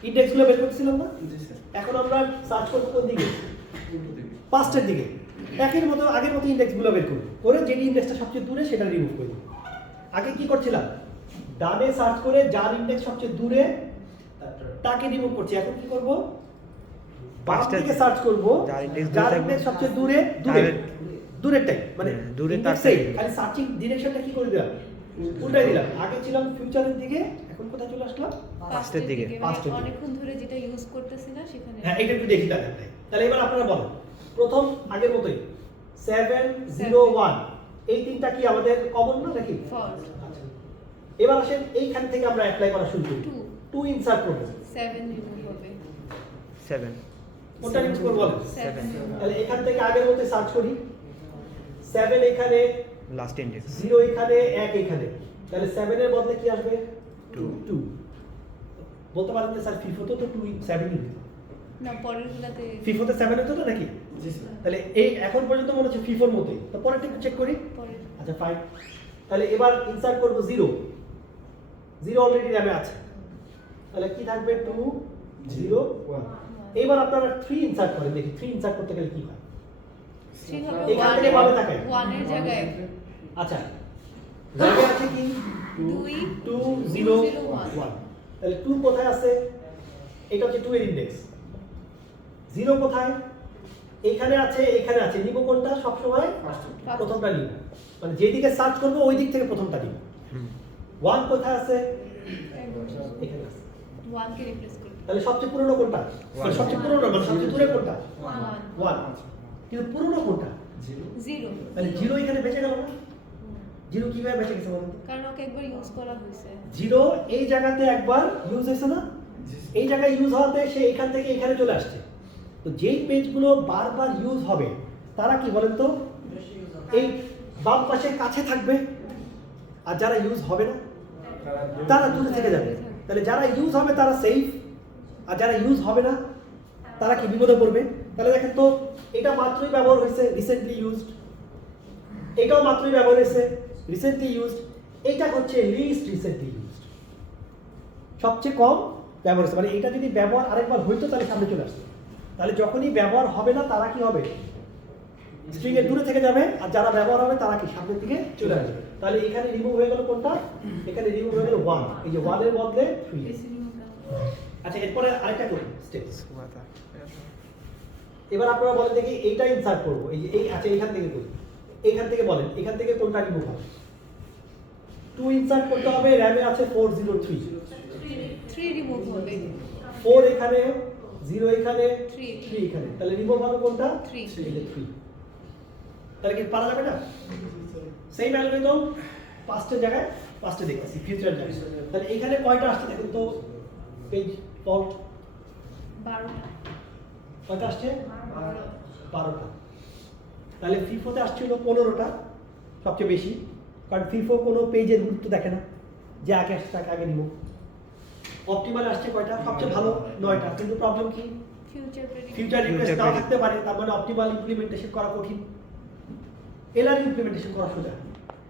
ইন্ডেক্সগুলো বের করতেছিলাম না? জি স্যার। এখন আমরা সার্চ করবো কোন দিকে? উল্টো দিকে। পাস্টের দিকে। আগের মতো ইন্ডেক্সগুলো বের করব, করে যেটি ইন্ডেক্সটা সবচেয়ে দূরে সেটা রিমুভ করে দিই। আগে কি করছিলাম, ডানে সার্চ করে যার ইন্ডেক্স সবচেয়ে দূরে তারপর তাকে রিমুভ করছি। এখন কি করব, বাম পাঁচটা দিকে সার্চ করব যার index দূরে যার থাকবে, ইন্ডেক্স সবচেয়ে দূরে তার- দূরেরটাই, মানে হ্যাঁ, দূরে index তারটাই। এই, খালি সার্চিং ডিরেকশনটা কি করে দিলাম, উল্টাই দিলাম। আগে ছিলাম ফিউচারের দিকে, এখন কোথায় চলে আসলাম? ফাস্টের দিকে ফাস্টের দিকে। অনেকক্ষণ ধরে যেটা ইউজ করতেছি না সেখানে হ্যাঁ, এটা একটু দেখি তাহলে। তাহলে এবার আপনারা বলেন, প্রথম আগের মতোই 701, এই তিনটা কি আমাদের কমন না নাকি? ফলস আচ্ছা, এবার আসেন এইখান থেকে আমরা অ্যাপ্লাই করা শুরু করি। 2 2 ইনসার্ট করব, 7 রিমুভ হবে 7 কোনটা ইউজ করব বলেন? 7 তাহলে এখান থেকে আগের মতো সার্চ করি, 7 এখানে, লাস্ট ইন্ডেক্স 0 এখানে, 1 এখানে। তাহলে 7 এর বদলে কি আসবে? 2 বলতে পারেন যে স্যার ফিফো তো 2 7 ই না পরের গুলাতে ফিফোতে 7 হতো না নাকি? জি স্যার। তাহলে এই এখন পর্যন্ত মনে হচ্ছে ফিফোর মতোই। তো পরেরটা একটু চেক করি। পরের আচ্ছা ফাইন, তাহলে এবার ইনসার্ট করব 0 অলরেডি র্যামে আছে, তাহলে কি থাকবে 2 0 1। এইবার আপনারা 3 ইনসার্ট করেন, দেখি 3 ইনসার্ট করতে গেলে কি হয়। ঠিক হবে এখান থেকে ভাবে তাকায়। 1 এর জায়গায় আচ্ছা র্যামে আছে কি 2 2 0 1, তাহলে 2 কোথায় আছে? এটা হচ্ছে 2 এর ইনডেক্স। 0 কোথায়? এখানে আছে, এখানে আছে। নিব কোনটা? সব সময় প্রথমটা নিব, মানে যেদিকে সার্চ করব ওই দিক থেকে প্রথমটা নিব। 1 কোথায় আছে? এখানে আছে। 1 কে রিপ্লেস করব তাহলে সবচেয়ে পুরনো কোনটা? One. সবচেয়ে পুরনো মানে সবচেয়ে দূরে কোনটা? 1 1। কিন্তু পুরনো কোনটা? 0 তাহলে 0 এখানে বেঁচে গেল না? 0 কিভাবে বেঁচে গেছে বলুন তো? কারণ ওকে একবার ইউজ করা হয়েছে 0 এই জায়গাতে একবার ইউজ হয়েছে না? এই জায়গায় ইউজ হওয়াতে সে এখান থেকে এখানে চলে আসছে। তো যেই পেজগুলো বারবার ইউজ হবে তারা কি বলেন তো বেশি ইউজ হবে। এই বাম পাশে কাছে থাকবে, আর যারা ইউজ হবে না তারা দূরে থেকে যাবে। তাহলে যারা ইউজ হবে তারা সেফ, আর যারা ইউজ হবে না তারা কি বিপদে পড়বে। তাহলে দেখেন তো এটা মাত্রই ব্যবহার হয়েছে, রিসেন্টলি ইউজড। এটাও মাত্রই ব্যবহার হয়েছে, রিসেন্টলি ইউজড। এইটা হচ্ছে লিস্ট রিসেন্টলি ইউজড, সবচেয়ে কম ব্যবহার হচ্ছে। মানে এটা যদি ব্যবহার আরেকবার হইতো তাহলে সামনে চলে আসতো। তাহলে যখনই ব্যবহার হবে না তারা কি হবে, স্ট্রিং এর দূরে থেকে যাবে, আর যারা ব্যবহার হবে তারা কি সামনের দিকে চলে আসবে। তাহলে এখানে রিমুভ হয়ে গেল কোনটা? এখানে রিমুভ হয়ে গেল 1, এই যে 1 এর বদলে 3। আচ্ছা এরপরে আরেকটা করি স্টেপ। এবার আপনারা বলেন দেখি এইটা ইনসার্ট করব, এই যে এই আচ্ছা এখান থেকে করি, এখান থেকে বলেন এখান থেকে কোনটা রিমুভ হবে? 2 ইনসার্ট করতে হবে, র্যামে আছে 403, 3 রিমুভ হবে 4 এখানে, 0 এখানে, 3 3 এখানে। তাহলে রিমুভ হবে কোনটা? 3 এই যে 3। তাহলে কি পারা যাবে না? সেম অ্যালগরিদম পাস্টের জায়গায় পাস্টে দেখতেছি, ফিউচার জায়গায়। তাহলে এখানে কয়টা আসছে দেখুন তো, পেজ ফল্ট 12টা কয়টা আসছে? 12টা। তাহলে ফিফোতে আসছিল 15টা, সবচেয়ে বেশি, কারণ ফিফো কোনো পেজের গুরুত্ব দেখে না, যে আগে আসছে তাকে আগে নিব। অপটিমাল আসছে কয়টা? সবচেয়ে ভালো 9টা, কিন্তু প্রবলেম কি? ফিউচার প্রেডিক্ট ফিউচার রিকোয়েস্ট নাও থাকতে পারে, তার মানে অপটিমাল ইমপ্লিমেন্টেশন করা কঠিন। এলআরইউ ইমপ্লিমেন্টেশন করা সোজা,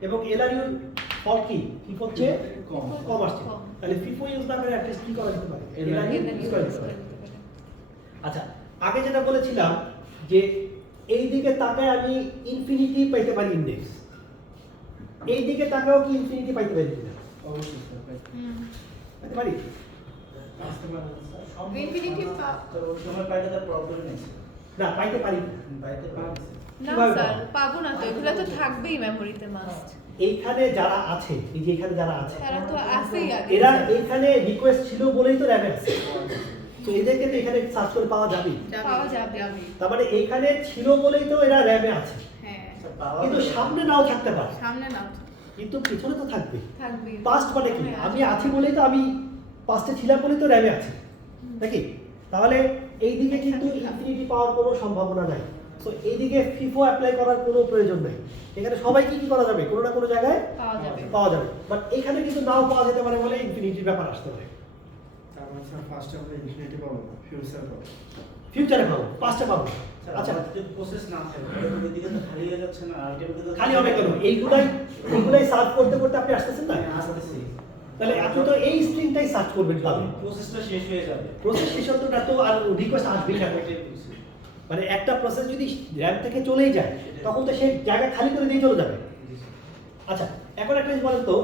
এবং এলআরইউ ফল্ট কি ফিফো চেয়ে কম আসছে। তাহলে ফিফো ইউজ না করে অ্যাটলিস্ট কি করা যেতে পারে? এলআরইউ ইউজ করা যেতে পারে। আচ্ছা আগে যেটা বলেছিলাম যে এই দিকে তাকায় আমি ইনফিনিটি পাইতে পারি ইন্ডেক্স, এই দিকে তাকাও কি ইনফিনিটি পাইতে পারি কিনা? অবশ্যই স্যার ভাই পাইতে পারি? আসতে পারেন স্যার সব Infinity তো ওই সময় পাইলে তার প্রবলেম নেই না, পাইতে পারি। পাইতে পারছি না কিভাবে স্যার পাবো? পাবো না তো, এগুলো তো থাকবেই মেমোরিতে মাস্ট। এইখানে যারা আছে, এই যে এখানে যারা আছে, তারা তো আছেই আগে। এরা এইখানে রিকোয়েস্ট ছিল বলেই তো র্যামে আছে। তো এদেরকে তো এখানে সার্চ করে পাওয়া যাবে। পাওয়া যাবে। তার মানে এইখানে ছিল বলেই তো এরা র্যামে আছে। হ্যাঁ স্যার পাওয়া কিন্তু যাবে। সামনে নাও থাকতে পারে, সামনে নাও কিন্তু পিছনে তো থাকবে। থাকবে। পাস্ট মানে কি? হ্যাঁ, আমি আছি বলেই তো, আমি পাস্টে ছিলাম বলেই তো র্যামে আছি, নাকি? তাহলে এই দিকে কিন্তু ইনফিনিটি পাওয়ার কোনো সম্ভাবনা নাই। সো এইদিকে ফিফো অ্যাপ্লাই করার কোনো প্রয়োজন নেই। এখানে সবাইকে কি করা যাবে? কোনো না কোনো জায়গায় পাওয়া যাবে। পাওয়া যাবে। বাট এখানে কিন্তু নাও পাওয়া যেতে পারে বলে ইনফিনিটির ব্যাপার আসতে পারে। তার মানে স্যার ফার্স্টে আমরা ইনফিনিটি পাবো না, ফিউচার পাবো। ফিউচারে পাবো, পাস্টে পাবো। স্যার আচ্ছা, আচ্ছা যদি প্রসেস না থাকে তাহলে এদিকে তো হারিয়ে যাচ্ছে না, আর এটার ভিতরে খালি হবে কেন? এইগুলাই সার্চ করতে করতে আপনি আসতেছেন না? হ্যাঁ, আসতেছি। তাহলে আপনি তো এই স্ট্রিংটাই সার্চ করবেন পাবেন। প্রসেসটা শেষ হয়ে যাবে। প্রসেস শেষ হতে না তো আর রিকোয়েস্ট আসবেই না। এটাই বলছি। মানে একটা প্রসেস যদি র্যাম থেকে চলেই যায় তখন তো সেই জায়গা খালি করে দিয়ে চলে যাবে। জি স্যার। আচ্ছা, এখন একটা জিনিস বলেন তো,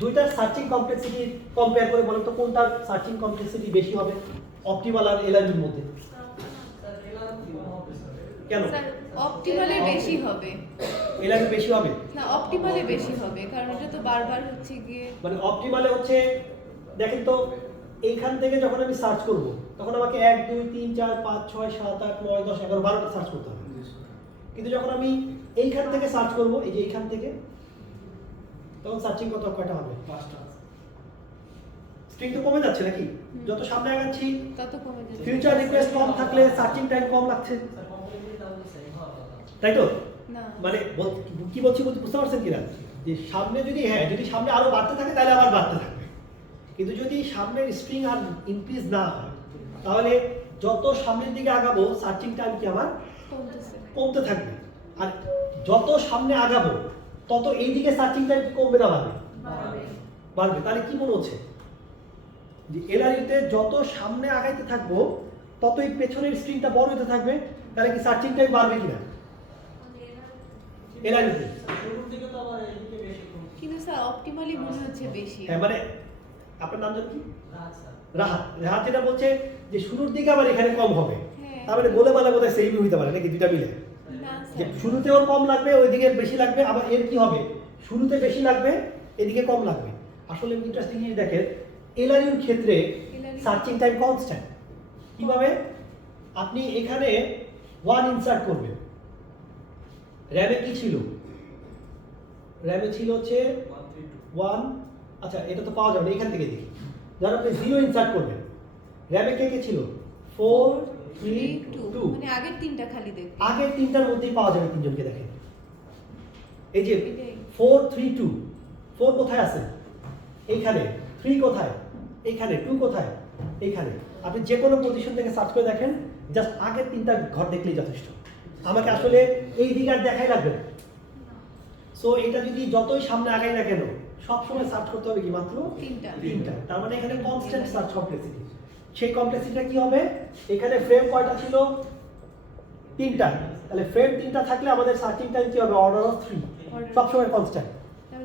দুইটার সার্চিং কমপ্লেক্সিটি কম্পেয়ার করে বলেন তো কোনটার সার্চিং কমপ্লেক্সিটি বেশি হবে অপটিমাল আর এলআরবির মধ্যে? কেন? স্যার অপটিমালে বেশি হবে। এলআরবি বেশি হবে? না অপটিমালে বেশি হবে, কারণ এটা তো বারবার হচ্ছে গিয়ে মানে অপটিমালে হচ্ছে, দেখেন তো, এইখান থেকে যখন আমি সার্চ করব তখন আমাকে 1 2 3 4 5 6 7 8 9 10 11 12টা সার্চ করতে হবে। কিন্তু যখন আমি এইখান থেকে সার্চ করব, এই যে এইখান থেকে, তখন সার্চিং কয়টা হবে? 5টা। স্ট্রিং তো কমে যাচ্ছে নাকি? যত সামনে আগাচ্ছি তত কমে যাবে। ফিউচার রিকোয়েস্ট কম থাকলে সার্চিং টাইম কম লাগছে, তাই তো? না মানে কি বলছি বুঝতে পারছেন কিনা? যে সামনে যদি, হ্যাঁ, যদি সামনে আরো বাড়তে থাকে তাহলে আবার বাড়তে থাকবে, কিন্তু যদি সামনের স্ট্রিং আর ইনক্রিজ না হয় তাহলে যত সামনের দিকে আগাবো সার্চিং টাইম কি আমার কমতেছে। কমতে থাকবে। আর যত সামনে আগাবো তত এইদিকে সার্চিং টাইম কমবে না বাড়বে? বাড়বে। তাহলে কি মনে হচ্ছে যে এলআরইউতে যত সামনে আগাইতে থাকবো ততই পেছনের স্ট্রিংটা বড় হতে থাকবে, তাহলে কি সার্চিং টাইম বাড়বে কিনা এলআরইউতে? শুরুর দিকে তো আবার এদিকে বেশি কম। কিন্তু স্যার অপটিমালি মনে হচ্ছে বেশি। হ্যাঁ, মানে আপনার নাম জানেন কি? আচ্ছা। রাহাত। রাহাত যেটা বলছে যে শুরুর দিকে আবার এখানে কম হবে, হ্যাঁ। তার মানে বলে বলে বোধহয় সেমই হইতে পারে নাকি, দুইটা মিলে? না যে স্যার শুরুতে ওর কম লাগবে, ওইদিকে বেশি লাগবে, আবার এর কি হবে, শুরুতে বেশি লাগবে, এদিকে কম লাগবে। আসলে ইন্টারেস্টিং জিনিস দেখেন, এলআরইউর ক্ষেত্রে LRU সার্চিং টাইম কনস্ট্যান্ট। কিভাবে? আপনি এখানে 1 ইনসার্ট করবেন, র্যামে কি ছিল? র্যামে ছিল হচ্ছে 1, আচ্ছা এটা তো পাওয়া যাবে না, এখান থেকে দেখি। ধর আপনি 0 ইনসার্ট করবেন, র্যামে কে ছিল? 4 3 2। মানে আগের তিনটা খালি দেখবে। আগের তিনটার মধ্যেই পাওয়া যাবে তিনজনকে। দেখেন এই যে এটাই। 4 3 2, 4 কোথায় আছে? এইখানে। 3 কোথায়? এইখানে। 2 কোথায়? এইখানে। আপনি যে কোনো পজিশন থেকে সার্চ করে দেখেন, জাস্ট আগের তিনটা ঘর দেখলেই যথেষ্ট। আমাকে আসলে এই দিক আর দেখাই লাগবে না। সো এটা যদি যতই সামনে আগাই না কেন সবসময় সার্চ করতে হবে কি মাত্র তিনটা। তার মানে এখানে কনস্ট্যান্ট সার্চ কমপ্লেক্সিটি। সেই কমপ্লেক্সিটিটা কি হবে? এখানে ফ্রেম কয়টা ছিল? 3টা। তাহলে ফ্রেম 3টা থাকলে আমাদের সার্চিং টাইম কি হবে? অর্ডার অফ 3, সবসময় কনস্ট্যান্ট।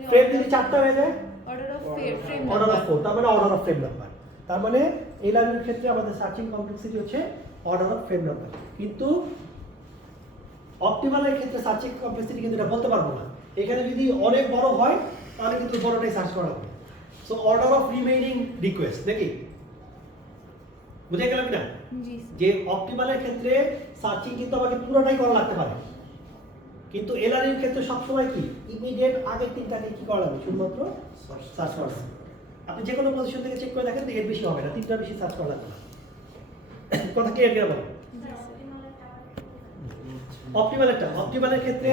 ফ্রেম যদি 4টা হয়ে যায় order of frame order of 4, তার মানে অর্ডার অফ ফ্রেম নাম্বার। তার মানে এলআরইউর ক্ষেত্রে আমাদের সার্চিং কমপ্লেক্সিটি হচ্ছে অর্ডার অফ ফ্রেম নাম্বার। কিন্তু অপটিমালের ক্ষেত্রে সার্চিং কমপ্লেক্সিটি কিন্তু এটা বলতে পারবো না। এখানে যদি অনেক বড় হয় তাহলে কিন্তু বড়টাই সার্চ করা হবে। So order of remaining request নাকি বুঝে গেল কিনা? জি যে অপটিমালের ক্ষেত্রে সার্চিং কিন্তু আমাকে পুরোটাই করা লাগতে পারে, কিন্তু এলআরইউর ক্ষেত্রে সবসময় কি ইমিডিয়েট আগের তিনটাকে কি করা লাগবে? শুধুমাত্র সার্চ করা লাগবে। আপনি যে কোনো পজিশন থেকে চেক করে দেখেন তো এর বেশি হবে না, তিনটা বেশি সার্চ করা লাগবে না। কথা ক্লিয়ার কিনা বলেন? অপটিমালের ক্ষেত্রে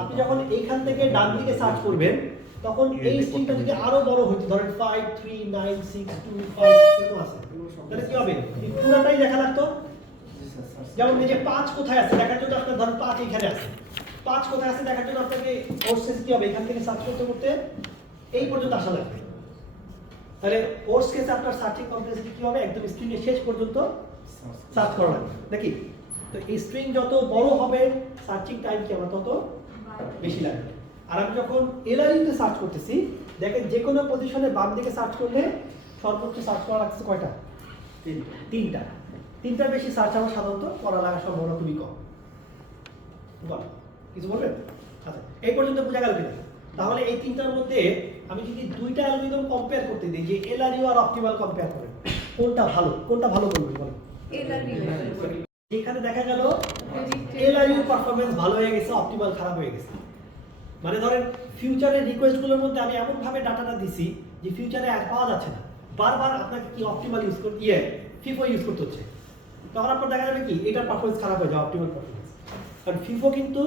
আপনি যখন এইখান থেকে ডান দিকে সার্চ করবেন তখন এই স্ট্রিংটা যদি আরো বড় হইতো, ধরেন 5 3 9 6 2 5 এরকম আছে, তাহলে কি হবে? এই পুরোটাই দেখা লাগতো। যেমন এই যে 5 কোথায় আছে দেখার জন্য আপনার ধরেন 5 এখানে আছে, 5 কোথায় আছে দেখার জন্য আপনাকে কোর্সেস কি হবে? এখান থেকে সার্চ করতে করতে এই পর্যন্ত আসা লাগবে। তাহলে কোর্স কেসে আপনার সার্চিং কমপ্লেক্সিটি কি হবে? একদম স্ক্রিনের শেষ পর্যন্ত সার্চ করা লাগবে নাকি? তো এই স্ট্রিং যত বড় হবে সার্চিং টাইম কি আমার তত বেশি লাগবে। আর আমি যখন এলআরইউতে সার্চ করতেছি, দেখেন যে কোনো পজিশনে বাম দিকে সার্চ করলে সর্বোচ্চ সার্চ করা লাগছে কয়টা? তিনটা। তিনটার বেশি সার্চ আমার সাধারণত করা লাগার সম্ভাবনা খুবই কম। বল, কিছু বলবেন? আচ্ছা, এই পর্যন্ত বোঝা গেল কিনা? তাহলে এই তিনটার মধ্যে আমি যদি দুইটা অ্যালগরিদম কম্পেয়ার করতে দিই, যে এলআরইউ আর অপটিমাল কম্পেয়ার করেন, কোনটা ভালো বলবেন বলেন? এলআরইউ। এখানে দেখা গেল এলআরইউ পারফরম্যান্স ভালো হয়ে গেছে, অপটিমাল খারাপ হয়ে গেছে। মানে ধরেন ফিউচারের রিকোয়েস্টগুলোর মধ্যে আমি এমনভাবে ডাটাটা দিছি যে ফিউচারে আর পাওয়া যাচ্ছে না, বারবার আপনাকে কি অপটিমাল ইউজ করতে ফিফো ইউজ করতে হচ্ছে। তখন আপনার দেখা যাবে কি এটার পারফরমেন্স খারাপ হয়ে যাবে, অপটিমাল পারফরমেন্স। কারণ ফিফো কিন্তু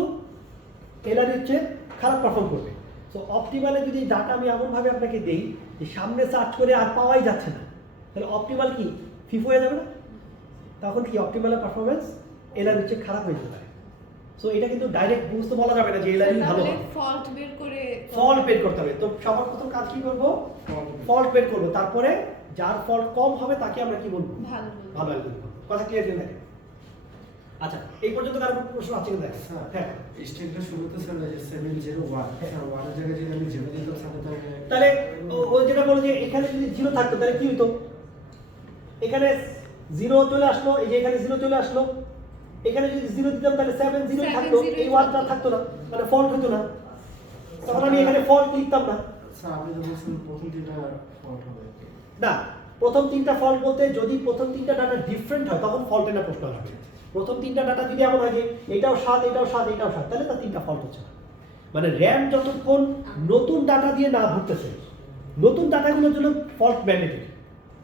এলআরইউর চেয়ে খারাপ পারফর্ম করবে। সো অপটিমালে যদি ডাটা আমি এমনভাবে আপনাকে দেই যে সামনে সার্চ করে আর পাওয়াই যাচ্ছে না, তাহলে অপটিমাল কি ফিফো হয়ে যাবে না? তখন কি অপটিমালের পারফরমেন্স এলআরইউর চেয়ে খারাপ হয়ে যেতে পারে। সো এটা কিন্তু ডাইরেক্ট বুঝতে বলা যাবে না যে এলআরইউ ভালো হবে। ফল্ট বের করে ফল্ট বের করতে হবে। তো সবার প্রথম কাজ কি করব? ফল্ট বের করব। তারপরে যার ফল্ট কম হবে তাকে আমরা কি বলবো? ভালো অ্যালগরিদম বলবো। কথা ক্লিয়ার কিনা? আচ্ছা, এই পর্যন্ত কারো প্রশ্ন আছে কিনা? হ্যাঁ, স্ট্রিংটা শুরুতে ছিল যে 701, হ্যাঁ 1 এর জায়গায় যদি আমি 0 দিতাম তাহলে ও যেটা বলে যে এখানে যদি 0 থাকতো তাহলে কি হতো? এখানে 0 চলে আসলো, এই যে এখানে 0 চলে আসলো। এখানে যদি 0 দিতাম তাহলে 70 থাকতো, এই 1টা থাকতো না, মানে ফল্ট হতো না। তখন আমি এখানে ফল্ট লিখতাম না। স্যার আপনি তো বলছেন প্রথম তিনটা ফল্ট হবে। না, প্রথম তিনটা ফল্ট বলতে যদি প্রথম তিনটা ডাটা ডিফারেন্ট হয় তখন ফল্টের না প্রশ্ন আসবে। প্রথম তিনটা ডাটা যদি এমন হয় যে এটাও 7 এটাও 7 এটাও 7, তাহলে তার তিনটা ফল্ট হচ্ছে না। মানে র্যাম যতক্ষণ নতুন ডাটা দিয়ে না ভরতেছে, নতুন ডাটাগুলোর জন্য ফল্ট ম্যান্ডেটরি,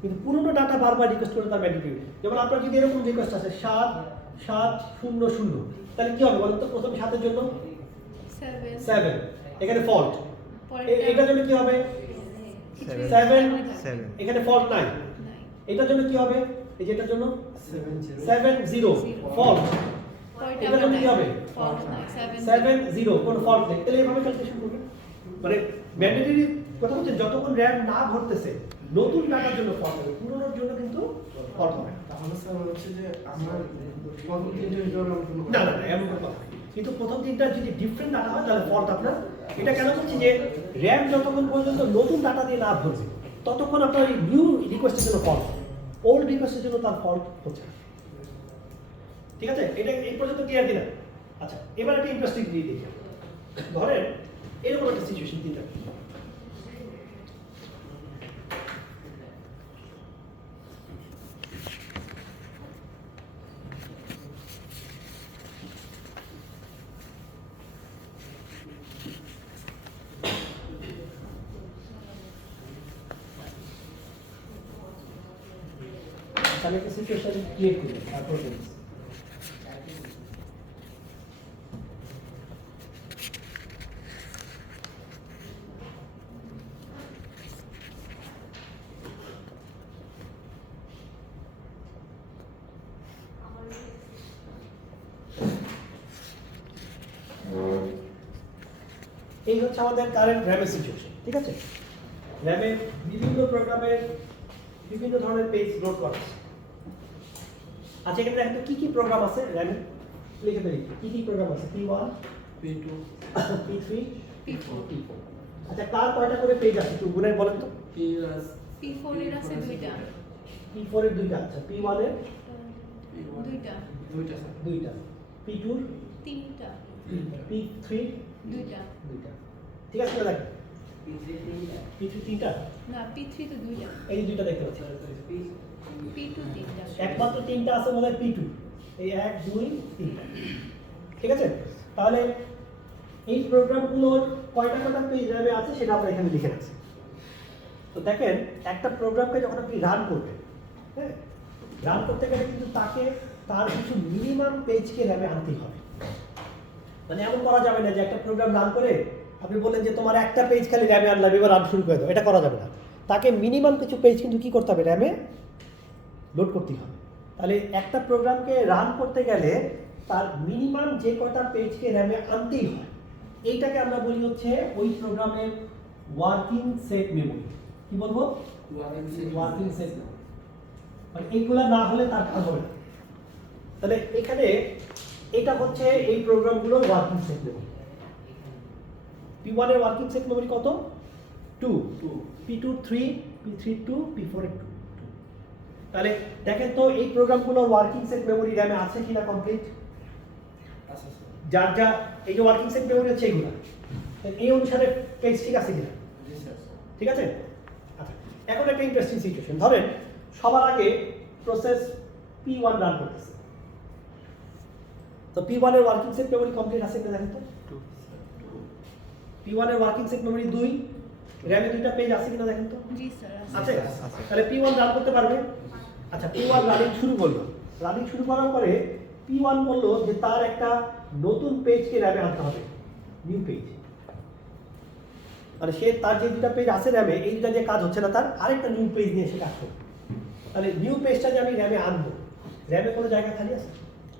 কিন্তু পুরনো ডাটা বারবার রিকোয়েস্ট করে তার ম্যান্ডেটরি। যেমন আপনার যদি এরকম রিকোয়েস্ট আছে 7-7-0-0, তাহলে কি হবে বলুন তো? প্রথম 7 এর জন্য 7, এখানে ফল্ট। এটার জন্য কি হবে? 7, এখানে ফল্ট নাই। এটার জন্য কি হবে? এই যে এটার জন্য 7-0 ফল্ট। এটার জন্য কি হবে? 7-0 কোনো ফল্ট নেই। তাহলে এইভাবে ক্যালকুলেশন করবেন। মানে ম্যান্ডেটরি কথা হচ্ছে যতক্ষণ র্যাম না ভরতেছে নতুন ডাটার জন্য ফল্ট হবে, পুরনোর জন্য কিন্তু ফল্ট হবে না। তাহলে স্যার হচ্ছে যে আমার প্রথম তিনটা ভিতরে না এমন কোনো কথা নেই। কিন্তু প্রথম তিনটা যদি ডিফারেন্ট ডাটা হয় তাহলে ফল্ট আপনার। এটা কেন বলছি যে র্যাম যতক্ষণ পর্যন্ত নতুন ডাটা দিয়ে না ভরবে ততক্ষণ আপনার এই নিউ রিকোয়েস্টের জন্য ফল্ট, ওল্ড রিকোয়েস্টের জন্য তার ফল্ট হচ্ছে না। ঠিক আছে, এটা এই পর্যন্ত ক্লিয়ার কিনা? আচ্ছা, এবার একটা ইন্টারেস্টিং জিনিস দেখি। ধরেন এরকম একটা সিচুয়েশন তিনটা, আমি একটা সিচুয়েশন ক্রিয়েট করি, তারপর বলছি। এই হচ্ছে আমাদের কারেন্ট র্যামের সিচুয়েশন। ঠিক আছে, র্যামে বিভিন্ন প্রোগ্রামের বিভিন্ন ধরনের পেজ লোড করা আছে। আচ্ছা, এখানে দেখেন তো কি কি প্রোগ্রাম আছে র্যামে, লিখে ফেলি কি কি প্রোগ্রাম আছে। P1, P2, P3, P4। আচ্ছা, কার কয়টা করে পেজ আছে একটু গুণে বলেন তো? P4 এর আছে দুইটা, P4 এর দুইটা, আচ্ছা P1 এর দুইটা, দুইটা, P2 এর তিনটা, P3 দুইটা। ঠিক আছে, দেখেন P3 তিনটা, না P3 তো দুইটা, এই দুইটা দেখতে পাচ্ছি। P2 তিনটা। একমাত্র তিনটা আছে মনে হয় P2, এই 1 2 3। ঠিক আছে, তাহলে এই প্রোগ্রামগুলোর কয়টা পেজ র্যামে আছে সেটা আমরা এখানে লিখে রাখছি। তো দেখেন, একটা প্রোগ্রামকে যখন আপনি রান করবেন, হ্যাঁ, রান করতে গেলে কিন্তু তাকে তার কিছু মিনিমাম পেজকে র্যামে আনতেই হবে। মানে এমন করা যাবে না যে একটা প্রোগ্রাম রান করে আপনি বললেন যে তোমার একটা পেজ খালি র্যামে আনলাম, এবার রান শুরু করে দাও, এটা করা যাবে না। তাকে মিনিমাম কিছু পেজ কিন্তু কি করতে হবে? র্যামে লোড করতেই হবে। তাহলে একটা প্রোগ্রামকে রান করতে গেলে তার মিনিমাম যে কটা পেজকে র্যামে আনতেই হয়, এইটাকে আমরা বলি হচ্ছে ওই প্রোগ্রামের ওয়ার্কিং সেট মেমোরি। কি বলবো? Working set memory. মানে এইগুলা না হলে তার কাজ হবে না। তাহলে এখানে এটা হচ্ছে এই প্রোগ্রামগুলোর ওয়ার্কিং সেট মেমরি। P1 এর ওয়ার্কিং সেট মেমরি কত? 2, P2 3, P3 2, P4 এর 2। তাহলে দেখেন তো এই প্রোগ্রামগুলোর ওয়ার্কিং সেট মেমরি র্যামে আছে কিনা কমপ্লিট? আচ্ছা স্যার যার যা এই যে ওয়ার্কিং সেট মেমরি হচ্ছে এইগুলো, এই অনুসারে পেজ ঠিক আছে কিনা? জি স্যার ঠিক আছে। আচ্ছা, এখন একটা ইন্টারেস্টিং সিচুয়েশন, ধরেন সবার আগে প্রসেস P1 রান করতেছে, তো P1 এর ওয়ার্কিং সেট মেমরি কমপ্লিট আছে কিনা দেখেন তো। P1 এর ওয়ার্কিং সেট মেমরি 2, র্যামে 2টা পেজ আছে কিনা দেখেন তো। জি স্যার আছে। তাহলে P1 রান করতে পারবে। আচ্ছা, P1 রানিং শুরু করলো, রানিং শুরু করার পরে P1 বললো যে তার একটা নতুন পেজকে র্যামে আনতে হবে, নিউ পেজ। মানে সে তার যে 2টা পেজ আছে র্যামে, এই 2টা যে কাজ হচ্ছে না, তার আরেকটা নিউ পেজ নিয়ে সে কাজ করবে। তাহলে নিউ পেজটা যে আমি র্যামে আনবো, র্যামে কোনো জায়গা খালি আছে